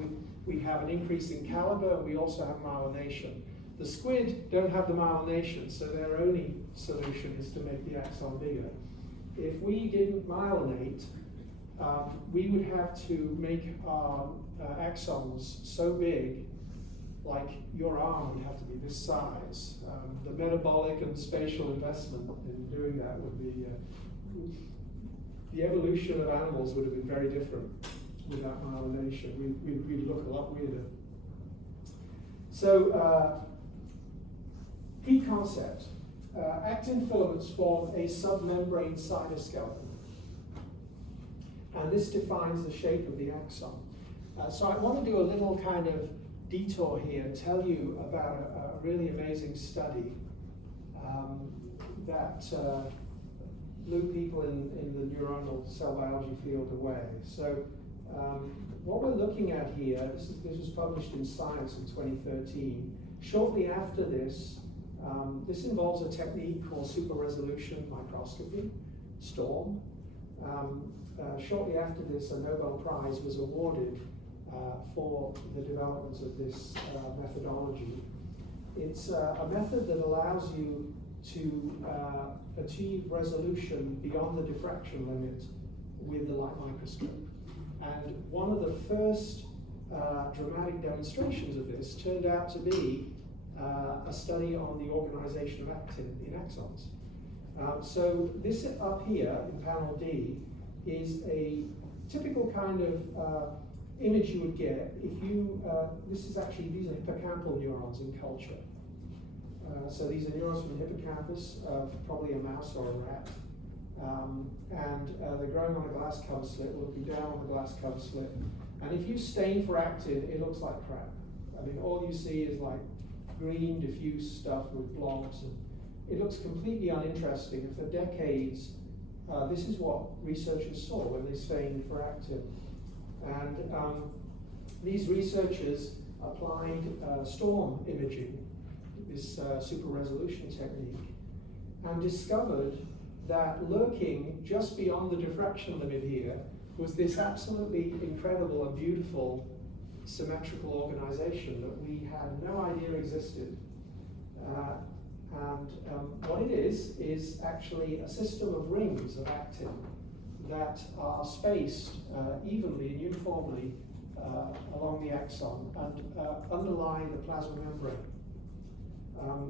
we have an increase in caliber, and we also have myelination. The squid don't have the myelination, so their only solution is to make the axon bigger. If we didn't myelinate, we would have to make our axons so big, like your arm would have to be this size. The metabolic and spatial investment in doing that would be, the evolution of animals would have been very different without myelination. We'd look a lot weirder. So, key concept. Actin filaments form a submembrane cytoskeleton, and this defines the shape of the axon. So I want to do a little kind of detour here and tell you about a really amazing study that blew people in the neuronal cell biology field away. So what we're looking at here, this was published in Science in 2013. Shortly after this, this involves a technique called super resolution microscopy, STORM. Shortly after this, a Nobel Prize was awarded for the development of this methodology. It's a method that allows you to achieve resolution beyond the diffraction limit with the light microscope. And one of the first dramatic demonstrations of this turned out to be a study on the organization of actin in axons. So this up here in panel D is a typical kind of image you would get if you, these are hippocampal neurons in culture. So these are neurons from the hippocampus of probably a mouse or a rat. And they're growing on a glass cover slip, looking down on the glass cover slip. And if you stain for actin, it looks like crap. I mean, all you see is like green, diffuse stuff with blobs. it looks completely uninteresting. And for decades, this is what researchers saw when they stained for actin. And these researchers applied storm imaging, this super resolution technique, and discovered that lurking just beyond the diffraction limit here was this absolutely incredible and beautiful symmetrical organization that we had no idea existed. What it is actually a system of rings of actin that are spaced evenly and uniformly along the axon and underlie the plasma membrane.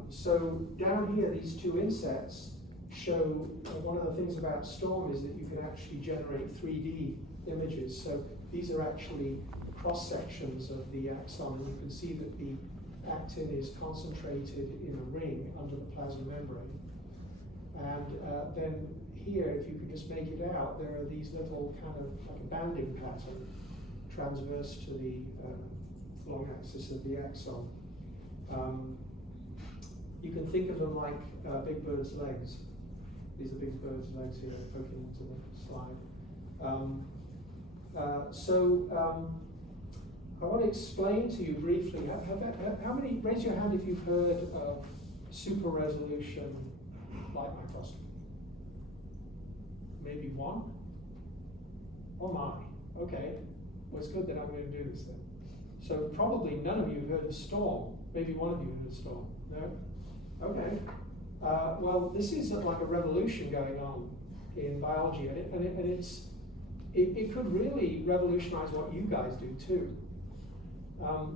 So down here, these two insets show, one of the things about STORM is that you can actually generate 3D images. So these are actually cross sections of the axon, and you can see that the actin is concentrated in a ring under the plasma membrane. And then here, if you can just make it out, there are these little kind of like a banding pattern transverse to the long axis of the axon. You can think of them like Big Bird's legs. These are Big Bird's legs here, poking into the slide. I want to explain to you briefly, how many, raise your hand if you've heard of super resolution light microscopy? Maybe one? Oh my, okay. Well, it's good that I'm going to do this then. So probably none of you have heard of STORM. Maybe one of you have heard of STORM. No? Okay. Well, this is like a revolution going on in biology, and it could really revolutionize what you guys do too.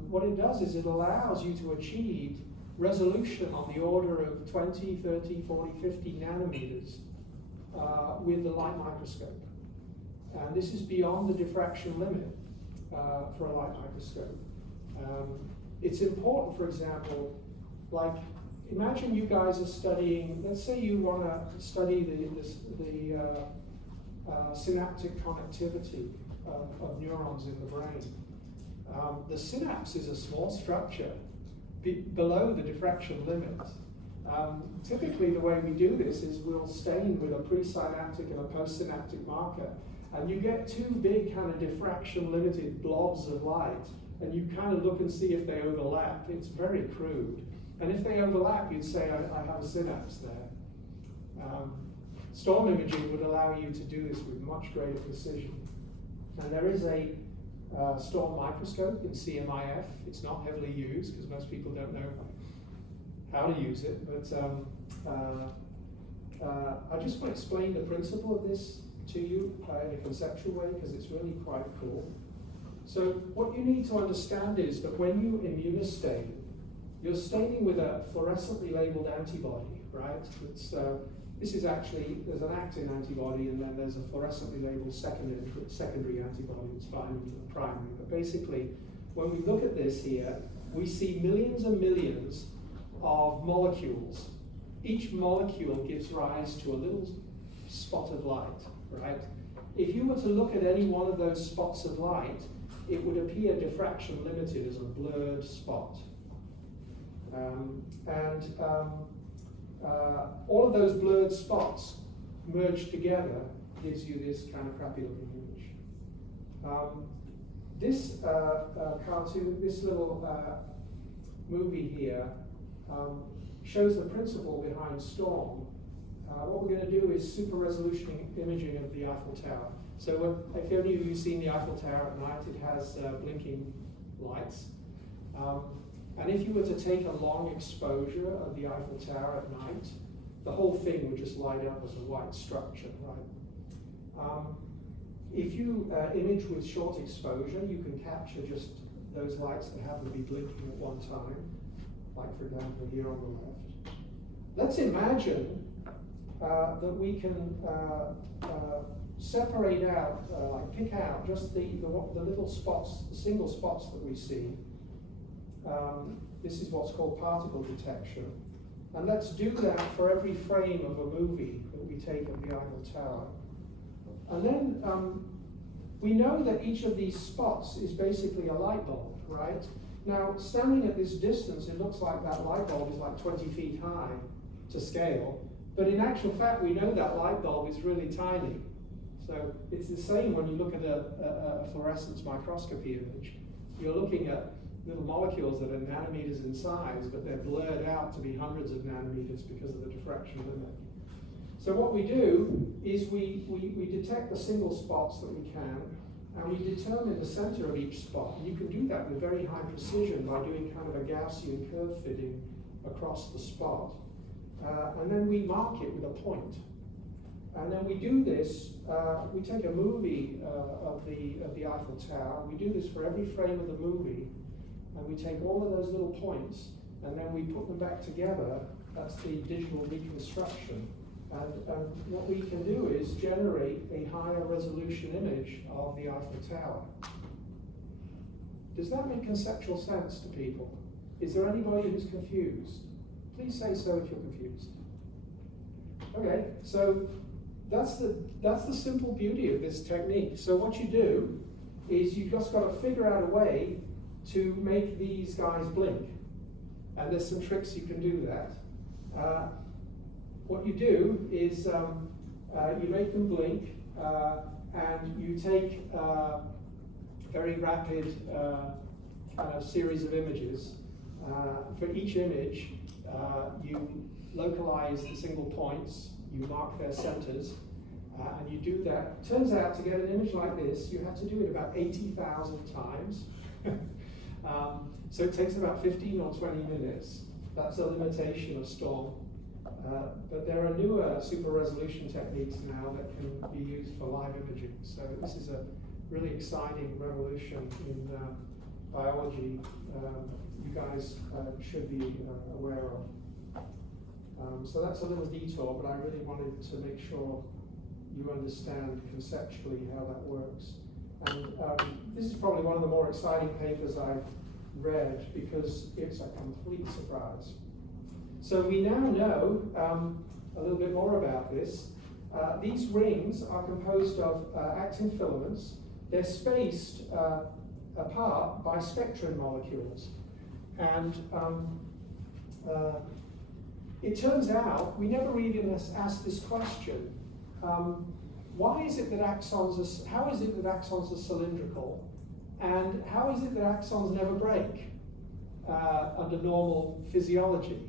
What it does is it allows you to achieve resolution on the order of 20, 30, 40, 50 nanometers with the light microscope. And this is beyond the diffraction limit for a light microscope. It's important, for example, like imagine you guys are studying, let's say you want to study the synaptic connectivity of neurons in the brain. The synapse is a small structure below the diffraction limit. Typically the way we do this is we'll stain with a presynaptic and a postsynaptic marker, and you get two big kind of diffraction limited blobs of light, and you kind of look and see if they overlap. It's very crude. And if they overlap, you'd say, I have a synapse there. STORM imaging would allow you to do this with much greater precision. And there is a STORM microscope in CMIF. It's not heavily used because most people don't know how to use it, but I just want to explain the principle of this to you in a conceptual way because it's really quite cool. So what you need to understand is that when you immunostain, you're staining with a fluorescently labeled antibody, right? This is actually, there's an actin antibody and then there's a fluorescently labeled secondary antibody that's binding to the primary. But basically, when we look at this here, we see millions and millions of molecules. Each molecule gives rise to a little spot of light, right? If you were to look at any one of those spots of light, it would appear diffraction limited as a blurred spot. All of those blurred spots merged together gives you this kind of crappy looking image. This cartoon, this little movie here shows the principle behind STORM. What we're going to do is super resolution imaging of the Eiffel Tower. So if any of you have seen the Eiffel Tower at night, it has blinking lights. And if you were to take a long exposure of the Eiffel Tower at night, the whole thing would just light up as a white structure, right? If you image with short exposure, you can capture just those lights that happen to be blinking at one time, like for example here on the left. Let's imagine that we can separate out, like pick out just the little spots, the single spots that we see. This is what's called particle detection. And let's do that for every frame of a movie that we take of the Eiffel Tower. And then we know that each of these spots is basically a light bulb, right? Now, standing at this distance, it looks like that light bulb is like 20 feet high. to scale. But in actual fact, we know that light bulb is really tiny. So it's the same when you look at a fluorescence microscopy image. You're looking at little molecules that are nanometers in size, but they're blurred out to be hundreds of nanometers because of the diffraction limit. So what we do is we detect the single spots that we can, and we determine the center of each spot. And you can do that with very high precision by doing kind of a Gaussian curve fitting across the spot. And then we mark it with a point. And then we do this, we take a movie of the Eiffel Tower. We do this for every frame of the movie. And we take all of those little points, and then we put them back together. That's the digital reconstruction. And what we can do is generate a higher resolution image of the Eiffel Tower. Does that make conceptual sense to people? Is there anybody who's confused? Please say so if you're confused. Okay, so that's the simple beauty of this technique. So what you do is you've just got to figure out a way to make these guys blink. And there's some tricks you can do that. What you do is you make them blink, and you take a very rapid kind of series of images. For each image, you localize the single points, you mark their centers, and you do that. Turns out to get an image like this, you have to do it about 80,000 times. So it takes about 15 or 20 minutes. That's a limitation of Storm. But there are newer super resolution techniques now that can be used for live imaging. So this is a really exciting revolution in biology you guys should be aware of. So that's a little detour, but I really wanted to make sure you understand conceptually how that works. And this is probably one of the more exciting papers I've read because it's a complete surprise. So we now know a little bit more about this. These rings are composed of actin filaments. They're spaced apart by spectrin molecules. And it turns out, we never even asked this question. Why is it that axons how is it that axons are cylindrical? And how is it that axons never break under normal physiology?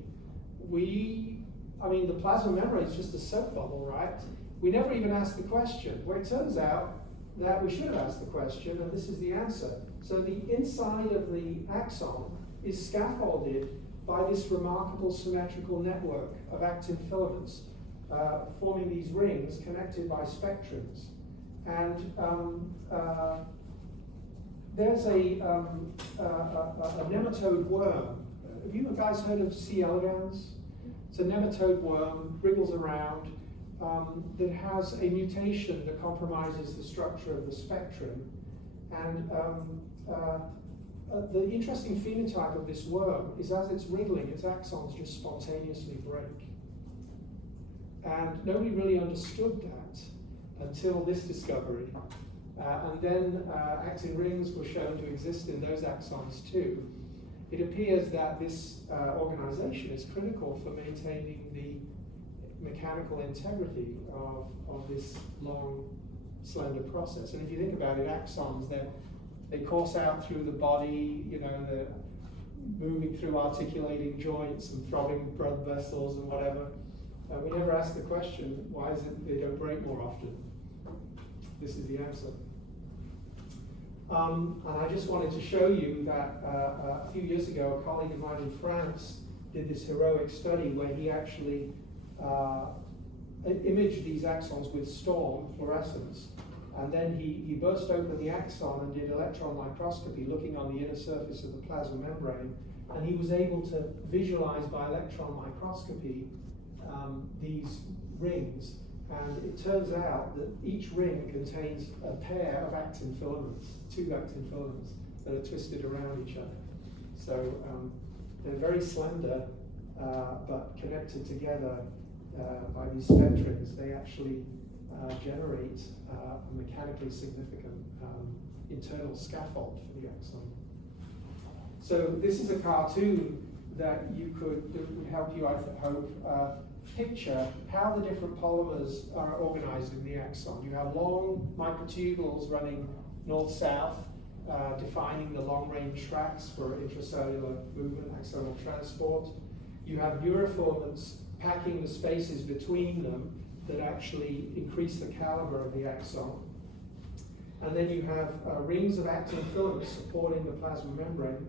The plasma membrane is just a soap bubble, right? We never even asked the question. Well, it turns out that we should have asked the question, and this is the answer. So the inside of the axon is scaffolded by this remarkable symmetrical network of actin filaments, forming these rings connected by spectrins. And there's a nematode worm. Have you guys heard of C. elegans? It's a nematode worm, wriggles around, that has a mutation that compromises the structure of the spectrum. And the interesting phenotype of this worm is as it's wriggling, its axons just spontaneously break. And nobody really understood that until this discovery. And then actin rings were shown to exist in those axons too. It appears that this organization is critical for maintaining the mechanical integrity of this long, slender process. And if you think about it, axons, they course out through the body, they're moving through articulating joints and throbbing blood vessels and whatever. We never ask the question, why is it they don't break more often? This is the answer. And I just wanted to show you that a few years ago, a colleague of mine in France did this heroic study where he actually imaged these axons with Storm fluorescence. And then he burst open the axon and did electron microscopy looking on the inner surface of the plasma membrane. And he was able to visualize by electron microscopy these rings. And it turns out that each ring contains a pair of actin filaments, 2 actin filaments that are twisted around each other. So they're very slender, but connected together by these spectrins. They actually generate a mechanically significant internal scaffold for the axon. So this is a cartoon that would help you, I hope, picture how the different polymers are organized in the axon. You have long microtubules running north-south, defining the long-range tracks for intracellular movement, axonal transport. You have neurofilaments packing the spaces between them that actually increase the caliber of the axon. And then you have rings of actin filaments supporting the plasma membrane.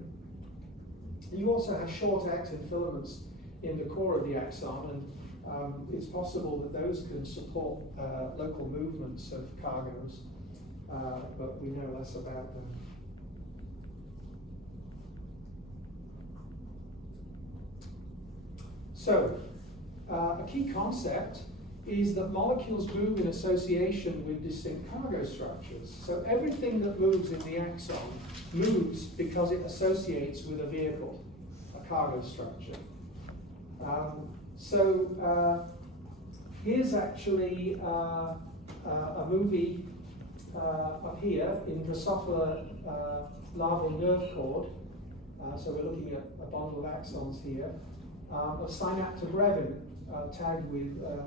You also have short actin filaments in the core of the axon, and it's possible that those can support local movements of cargos, but we know less about them. So, a key concept is that molecules move in association with distinct cargo structures. So everything that moves in the axon moves because it associates with a vehicle, a cargo structure. Here's actually a movie up here in Drosophila larval nerve cord. So we're looking at a bundle of axons here, of synaptobrevin tagged with a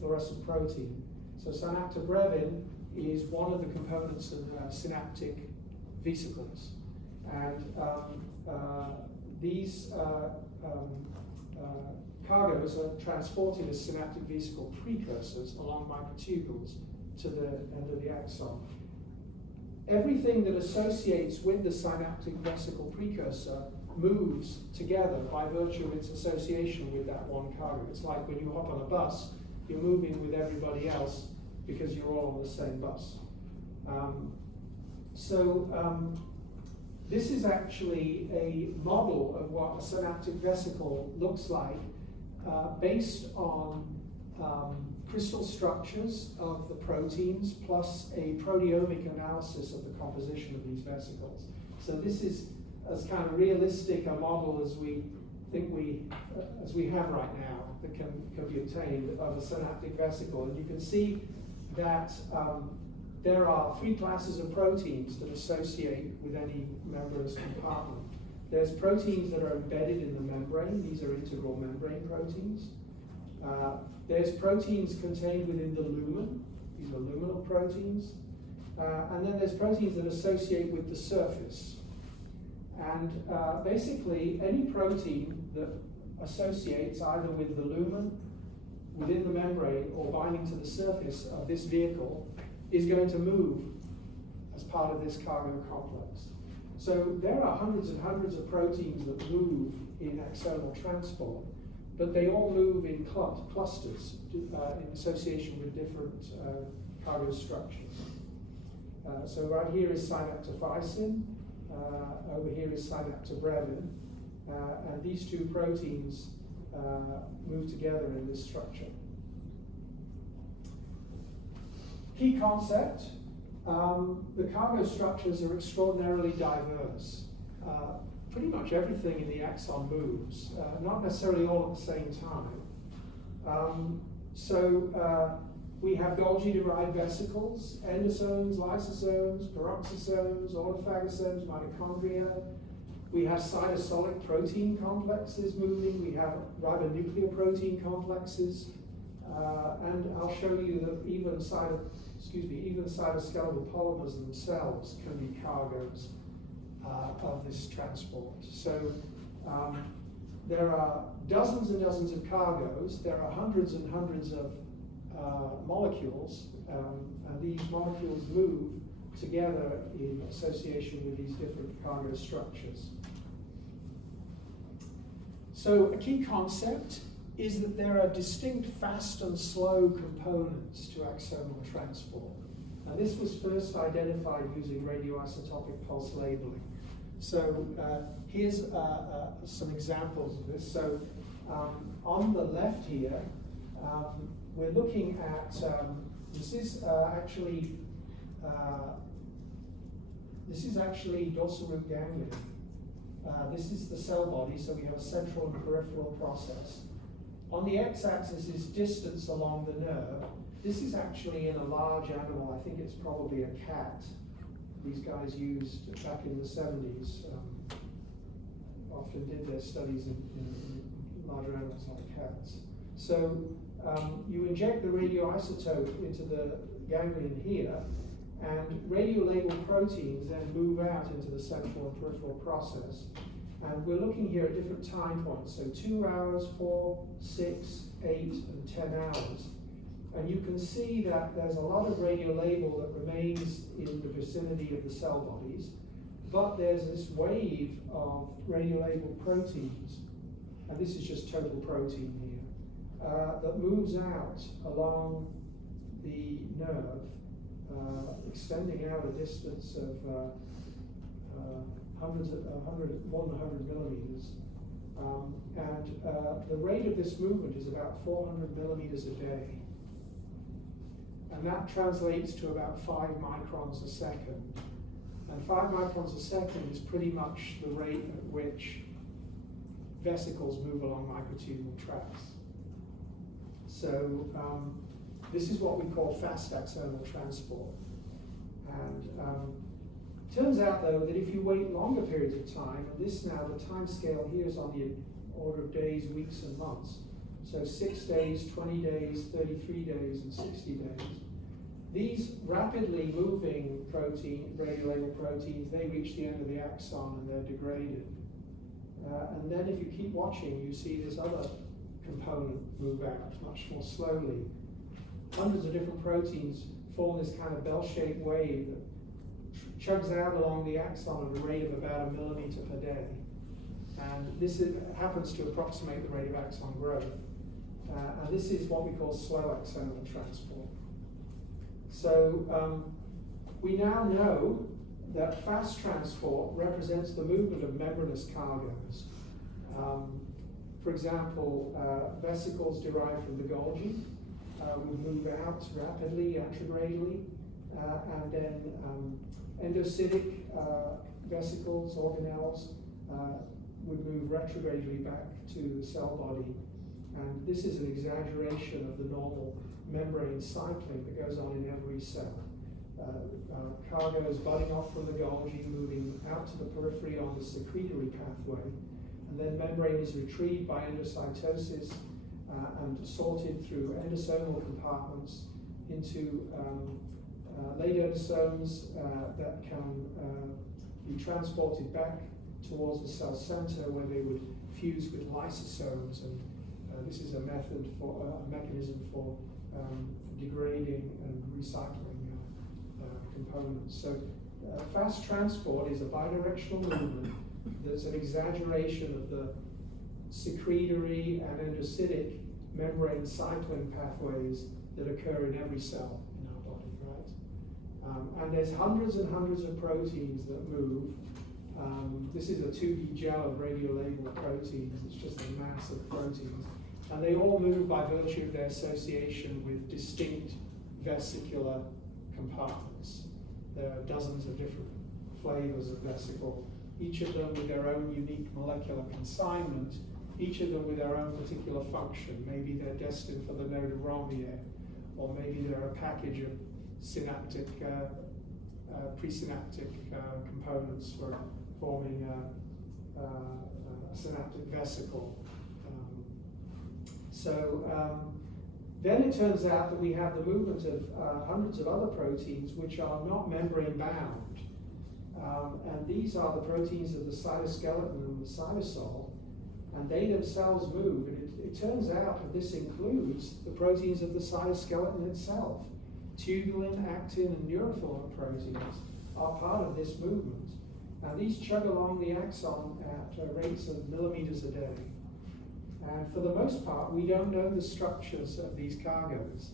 fluorescent protein. So synaptobrevin is one of the components of synaptic vesicles. And these cargoes are transported as synaptic vesicle precursors along microtubules to the end of the axon. Everything that associates with the synaptic vesicle precursor moves together by virtue of its association with that one cargo. It's like when you hop on a bus, you're moving with everybody else because you're all on the same bus. This is actually a model of what a synaptic vesicle looks like based on crystal structures of the proteins plus a proteomic analysis of the composition of these vesicles. So this is as kind of realistic a model as we have right now that can be obtained of a synaptic vesicle. And you can see that there are three classes of proteins that associate with any membranous compartment. There's proteins that are embedded in the membrane. These are integral membrane proteins. There's proteins contained within the lumen. These are luminal proteins. And then there's proteins that associate with the surface. And basically, any protein that associates either with the lumen, within the membrane, or binding to the surface of this vehicle is going to move as part of this cargo complex. So there are hundreds and hundreds of proteins that move in axonal transport, but they all move in clusters in association with different cargo structures. So right here is synaptophysin, over here is synaptobrevin, and these two proteins move together in this structure. Key concept, the cargo structures are extraordinarily diverse. Pretty much everything in the axon moves, not necessarily all at the same time. We have Golgi-derived vesicles, endosomes, lysosomes, peroxisomes, autophagosomes, mitochondria. We have cytosolic protein complexes moving. We have ribonucleoprotein complexes. And I'll show you that even cytoskeletal polymers themselves can be cargoes of this transport. So there are dozens and dozens of cargoes. There are hundreds and hundreds of molecules, and these molecules move together in association with these different cargo structures. So a key concept is that there are distinct fast and slow components to axonal transport. Now this was first identified using radioisotopic pulse labeling. So here's some examples of this. So on the left here, we're looking at, this is actually dorsal root ganglion. This is the cell body, so we have a central and peripheral process. On the x-axis is distance along the nerve. This is actually in a large animal. I think it's probably a cat. These guys used back in the 70s often did their studies in larger animals like cats. So you inject the radioisotope into the ganglion here, and radiolabeled proteins then move out into the central and peripheral process. And we're looking here at different time points, so 2 hours, 4, 6, 8, and 10 hours. And you can see that there's a lot of radiolabel that remains in the vicinity of the cell bodies, but there's this wave of radiolabeled proteins, and this is just total protein here, that moves out along the nerve, extending out a distance of more than 100 millimeters. The rate of this movement is about 400 millimeters a day. And that translates to about 5 microns a second. And 5 microns a second is pretty much the rate at which vesicles move along microtubule tracts. So this is what we call fast axonal transport. And turns out, though, that if you wait longer periods of time, and this now, the time scale here is on the order of days, weeks, and months. So 6 days, 20 days, 33 days, and 60 days. These rapidly moving radiolabeled proteins, they reach the end of the axon and they're degraded. And then if you keep watching, you see this other component move out much more slowly. Hundreds of different proteins form this kind of bell-shaped wave that chugs out along the axon at a rate of about 1 millimeter per day. And this happens to approximate the rate of axon growth. And this is what we call slow axonal transport. So we now know that fast transport represents the movement of membranous cargoes. For example, vesicles derived from the Golgi would move out rapidly, anterogradally, and then endocytic vesicles, organelles, would move retrogradely back to the cell body. And this is an exaggeration of the normal membrane cycling that goes on in every cell. Cargoes budding off from the Golgi, moving out to the periphery on the secretory pathway, and then membrane is retrieved by endocytosis and sorted through endosomal compartments into late endosomes that can be transported back towards the cell center, where they would fuse with lysosomes, and this is a mechanism for degrading and recycling components. So fast transport is a bidirectional movement that's an exaggeration of the secretory and endocytic membrane cycling pathways that occur in every cell in our body, right? And there's hundreds and hundreds of proteins that move. This is a 2D gel of radiolabeled proteins. It's just a mass of proteins. And they all move by virtue of their association with distinct vesicular compartments. There are dozens of different flavors of vesicle, each of them with their own unique molecular consignment, each of them with their own particular function. Maybe they're destined for the node of Ranvier, or maybe they're a package of synaptic, presynaptic components for forming a synaptic vesicle. Then it turns out that we have the movement of hundreds of other proteins which are not membrane bound. And these are the proteins of the cytoskeleton and the cytosol, and they themselves move. And it turns out that this includes the proteins of the cytoskeleton itself. Tubulin, actin, and neurofilament proteins are part of this movement. Now these chug along the axon at rates of millimeters a day. And for the most part, we don't know the structures of these cargoes.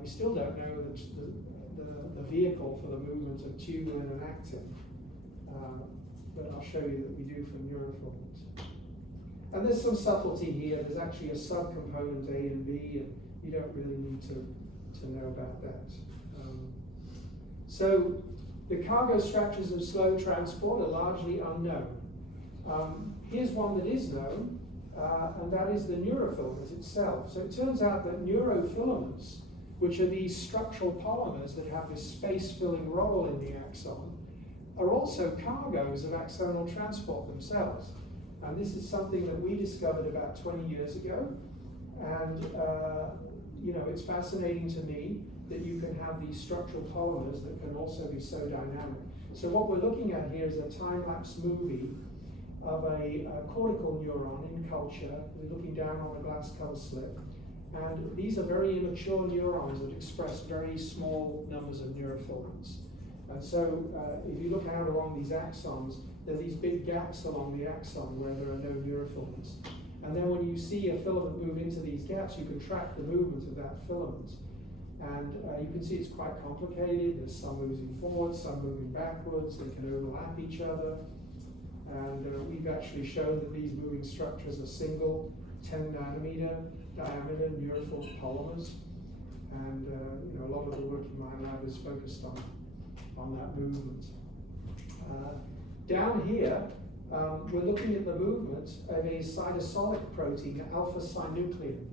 We still don't know the vehicle for the movement of tubulin and actin. But I'll show you that we do for neurofilament. And there's some subtlety here. There's actually a subcomponent A and B, and you don't really need to know about that. So the cargo structures of slow transport are largely unknown. Here's one that is known. And that is the neurofilament itself. So it turns out that neurofilaments, which are these structural polymers that have this space-filling role in the axon, are also cargoes of axonal transport themselves. And this is something that we discovered about 20 years ago. And you know, it's fascinating to me that you can have these structural polymers that can also be so dynamic. So what we're looking at here is a time-lapse movie of a cortical neuron in culture. We're looking down on a glass cover slip. And these are very immature neurons that express very small numbers of neurofilaments. And so if you look out along these axons, there are these big gaps along the axon where there are no neurofilaments. And then when you see a filament move into these gaps, you can track the movement of that filament. And you can see it's quite complicated. There's some moving forward, some moving backwards. They can overlap each other. And we've actually shown that these moving structures are single 10 nanometer diameter neurophil polymers. And you know, a lot of the work in my lab is focused on that movement. Down here, we're looking at the movement of a cytosolic protein, alpha-synuclein.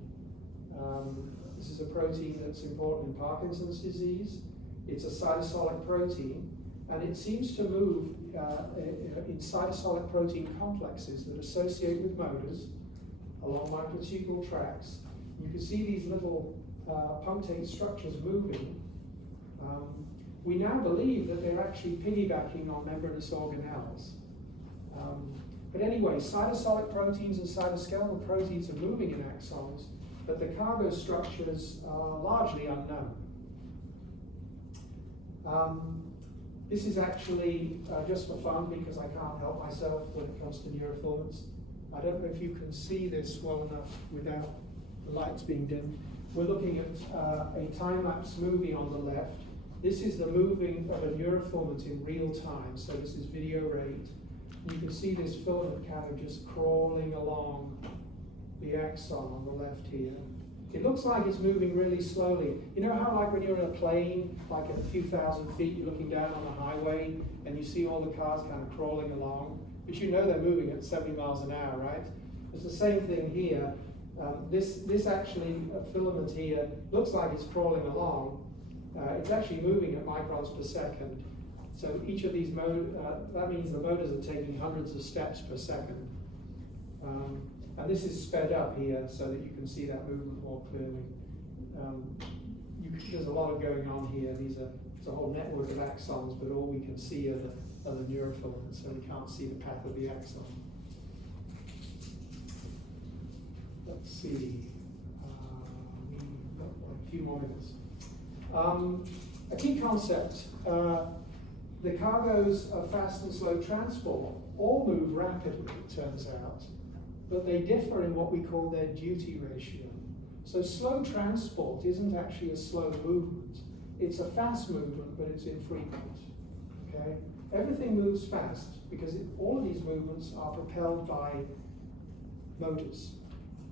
This is a protein that's important in Parkinson's disease. It's a cytosolic protein, and it seems to move in cytosolic protein complexes that associate with motors along microtubule tracts. You can see these little punctate structures moving. We now believe that they're actually piggybacking on membranous organelles. But anyway, cytosolic proteins and cytoskeletal proteins are moving in axons, but the cargo structures are largely unknown. This is actually just for fun because I can't help myself when it comes to neurofilaments. I don't know if you can see this well enough without the lights being dim. We're looking at a time-lapse movie on the left. This is the moving of a neurofilament in real time, so this is video rate. You can see this filament kind of just crawling along the axon on the left here. It looks like it's moving really slowly. You know how like when you're in a plane, like at a few thousand feet, you're looking down on the highway and you see all the cars kind of crawling along, but you know they're moving at 70 miles an hour, right? It's the same thing here. This actually filament here looks like it's crawling along. It's actually moving at microns per second. So each of these that means the motors are taking hundreds of steps per second. And this is sped up here so that you can see that movement more clearly. There's a lot of going on here. It's a whole network of axons, but all we can see are the neurofilaments, so we can't see the path of the axon. Let's see. We've got a few more minutes. A key concept. The cargoes of fast and slow transport all move rapidly, it turns out, but they differ in what we call their duty ratio. So slow transport isn't actually a slow movement. It's a fast movement, but it's infrequent. Okay? Everything moves fast because all of these movements are propelled by motors,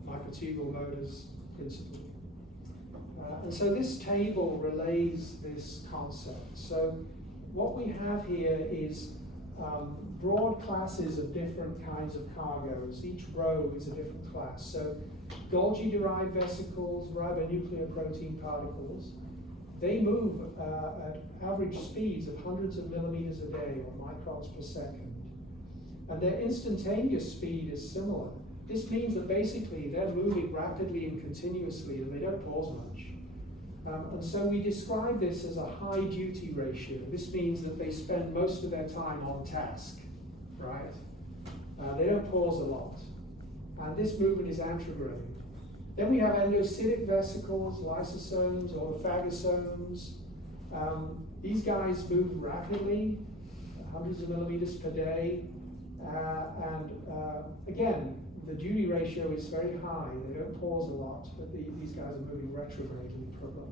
microtubule motors principally. And so this table relays this concept. So what we have here is broad classes of different kinds of cargoes. Each row is a different class. So Golgi-derived vesicles, ribonuclear protein particles, they move at average speeds of hundreds of millimeters a day or microns per second. And their instantaneous speed is similar. This means that basically they're moving rapidly and continuously and they don't pause much. And so we describe this as a high duty ratio. This means that they spend most of their time on task, right? They don't pause a lot. And this movement is anterograde. Then we have endocytic vesicles, lysosomes, or phagosomes. These guys move rapidly, hundreds of millimeters per day. Again, the duty ratio is very high. They don't pause a lot, but these guys are moving retrogradely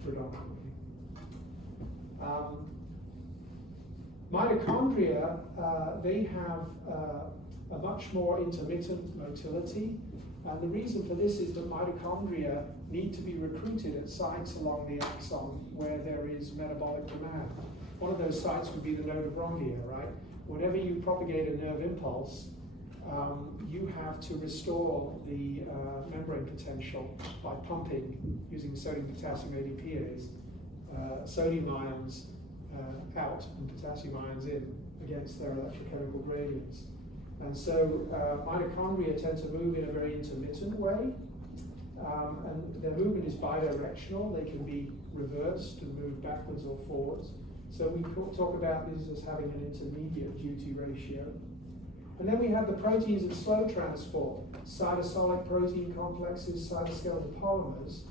predominantly. Mitochondria, they have a much more intermittent motility. And the reason for this is that mitochondria need to be recruited at sites along the axon where there is metabolic demand. One of those sites would be the node of Rondia, right? Whenever you propagate a nerve impulse, you have to restore the membrane potential by pumping using sodium-potassium ADPase, sodium ions out and potassium ions in against their electrochemical gradients. And so mitochondria tend to move in a very intermittent way, and their movement is bidirectional. They can be reversed and moved backwards or forwards. So we talk about these as having an intermediate duty ratio. And then we have the proteins in slow transport, cytosolic protein complexes, cytoskeletal polymers,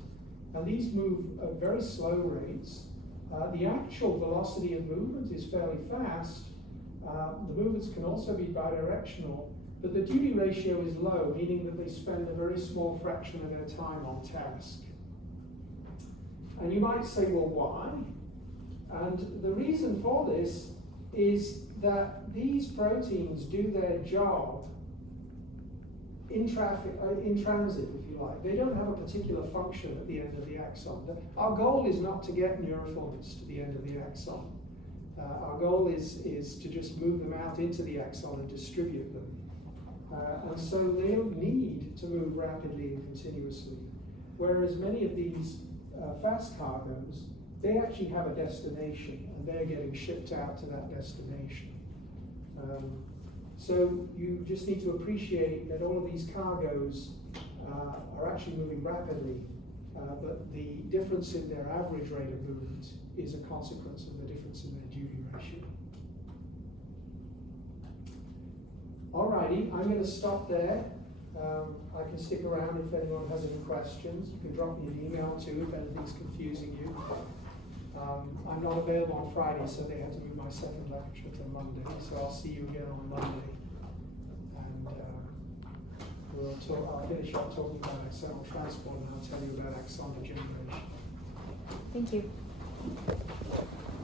and these move at very slow rates. The actual velocity of movement is fairly fast. The movements can also be bidirectional, but the duty ratio is low, meaning that they spend a very small fraction of their time on task. And you might say, well, why? And the reason for this is that these proteins do their job in transit, if you like. They don't have a particular function at the end of the axon. Our goal is not to get neurofilaments to the end of the axon. Our goal is to just move them out into the axon and distribute them. And so they don't need to move rapidly and continuously. Whereas many of these fast cargoes, they actually have a destination, and they're getting shipped out to that destination. So you just need to appreciate that all of these cargoes are actually moving rapidly, but the difference in their average rate of movement is a consequence of the difference in their duty ratio. Alrighty, I'm going to stop there. I can stick around if anyone has any questions. You can drop me an email too if anything's confusing you. I'm not available on Friday, so they had to move my second lecture to Monday. So I'll see you again on Monday. And I'll finish up talking about axonal transport, and I'll tell you about axon degeneration. Thank you.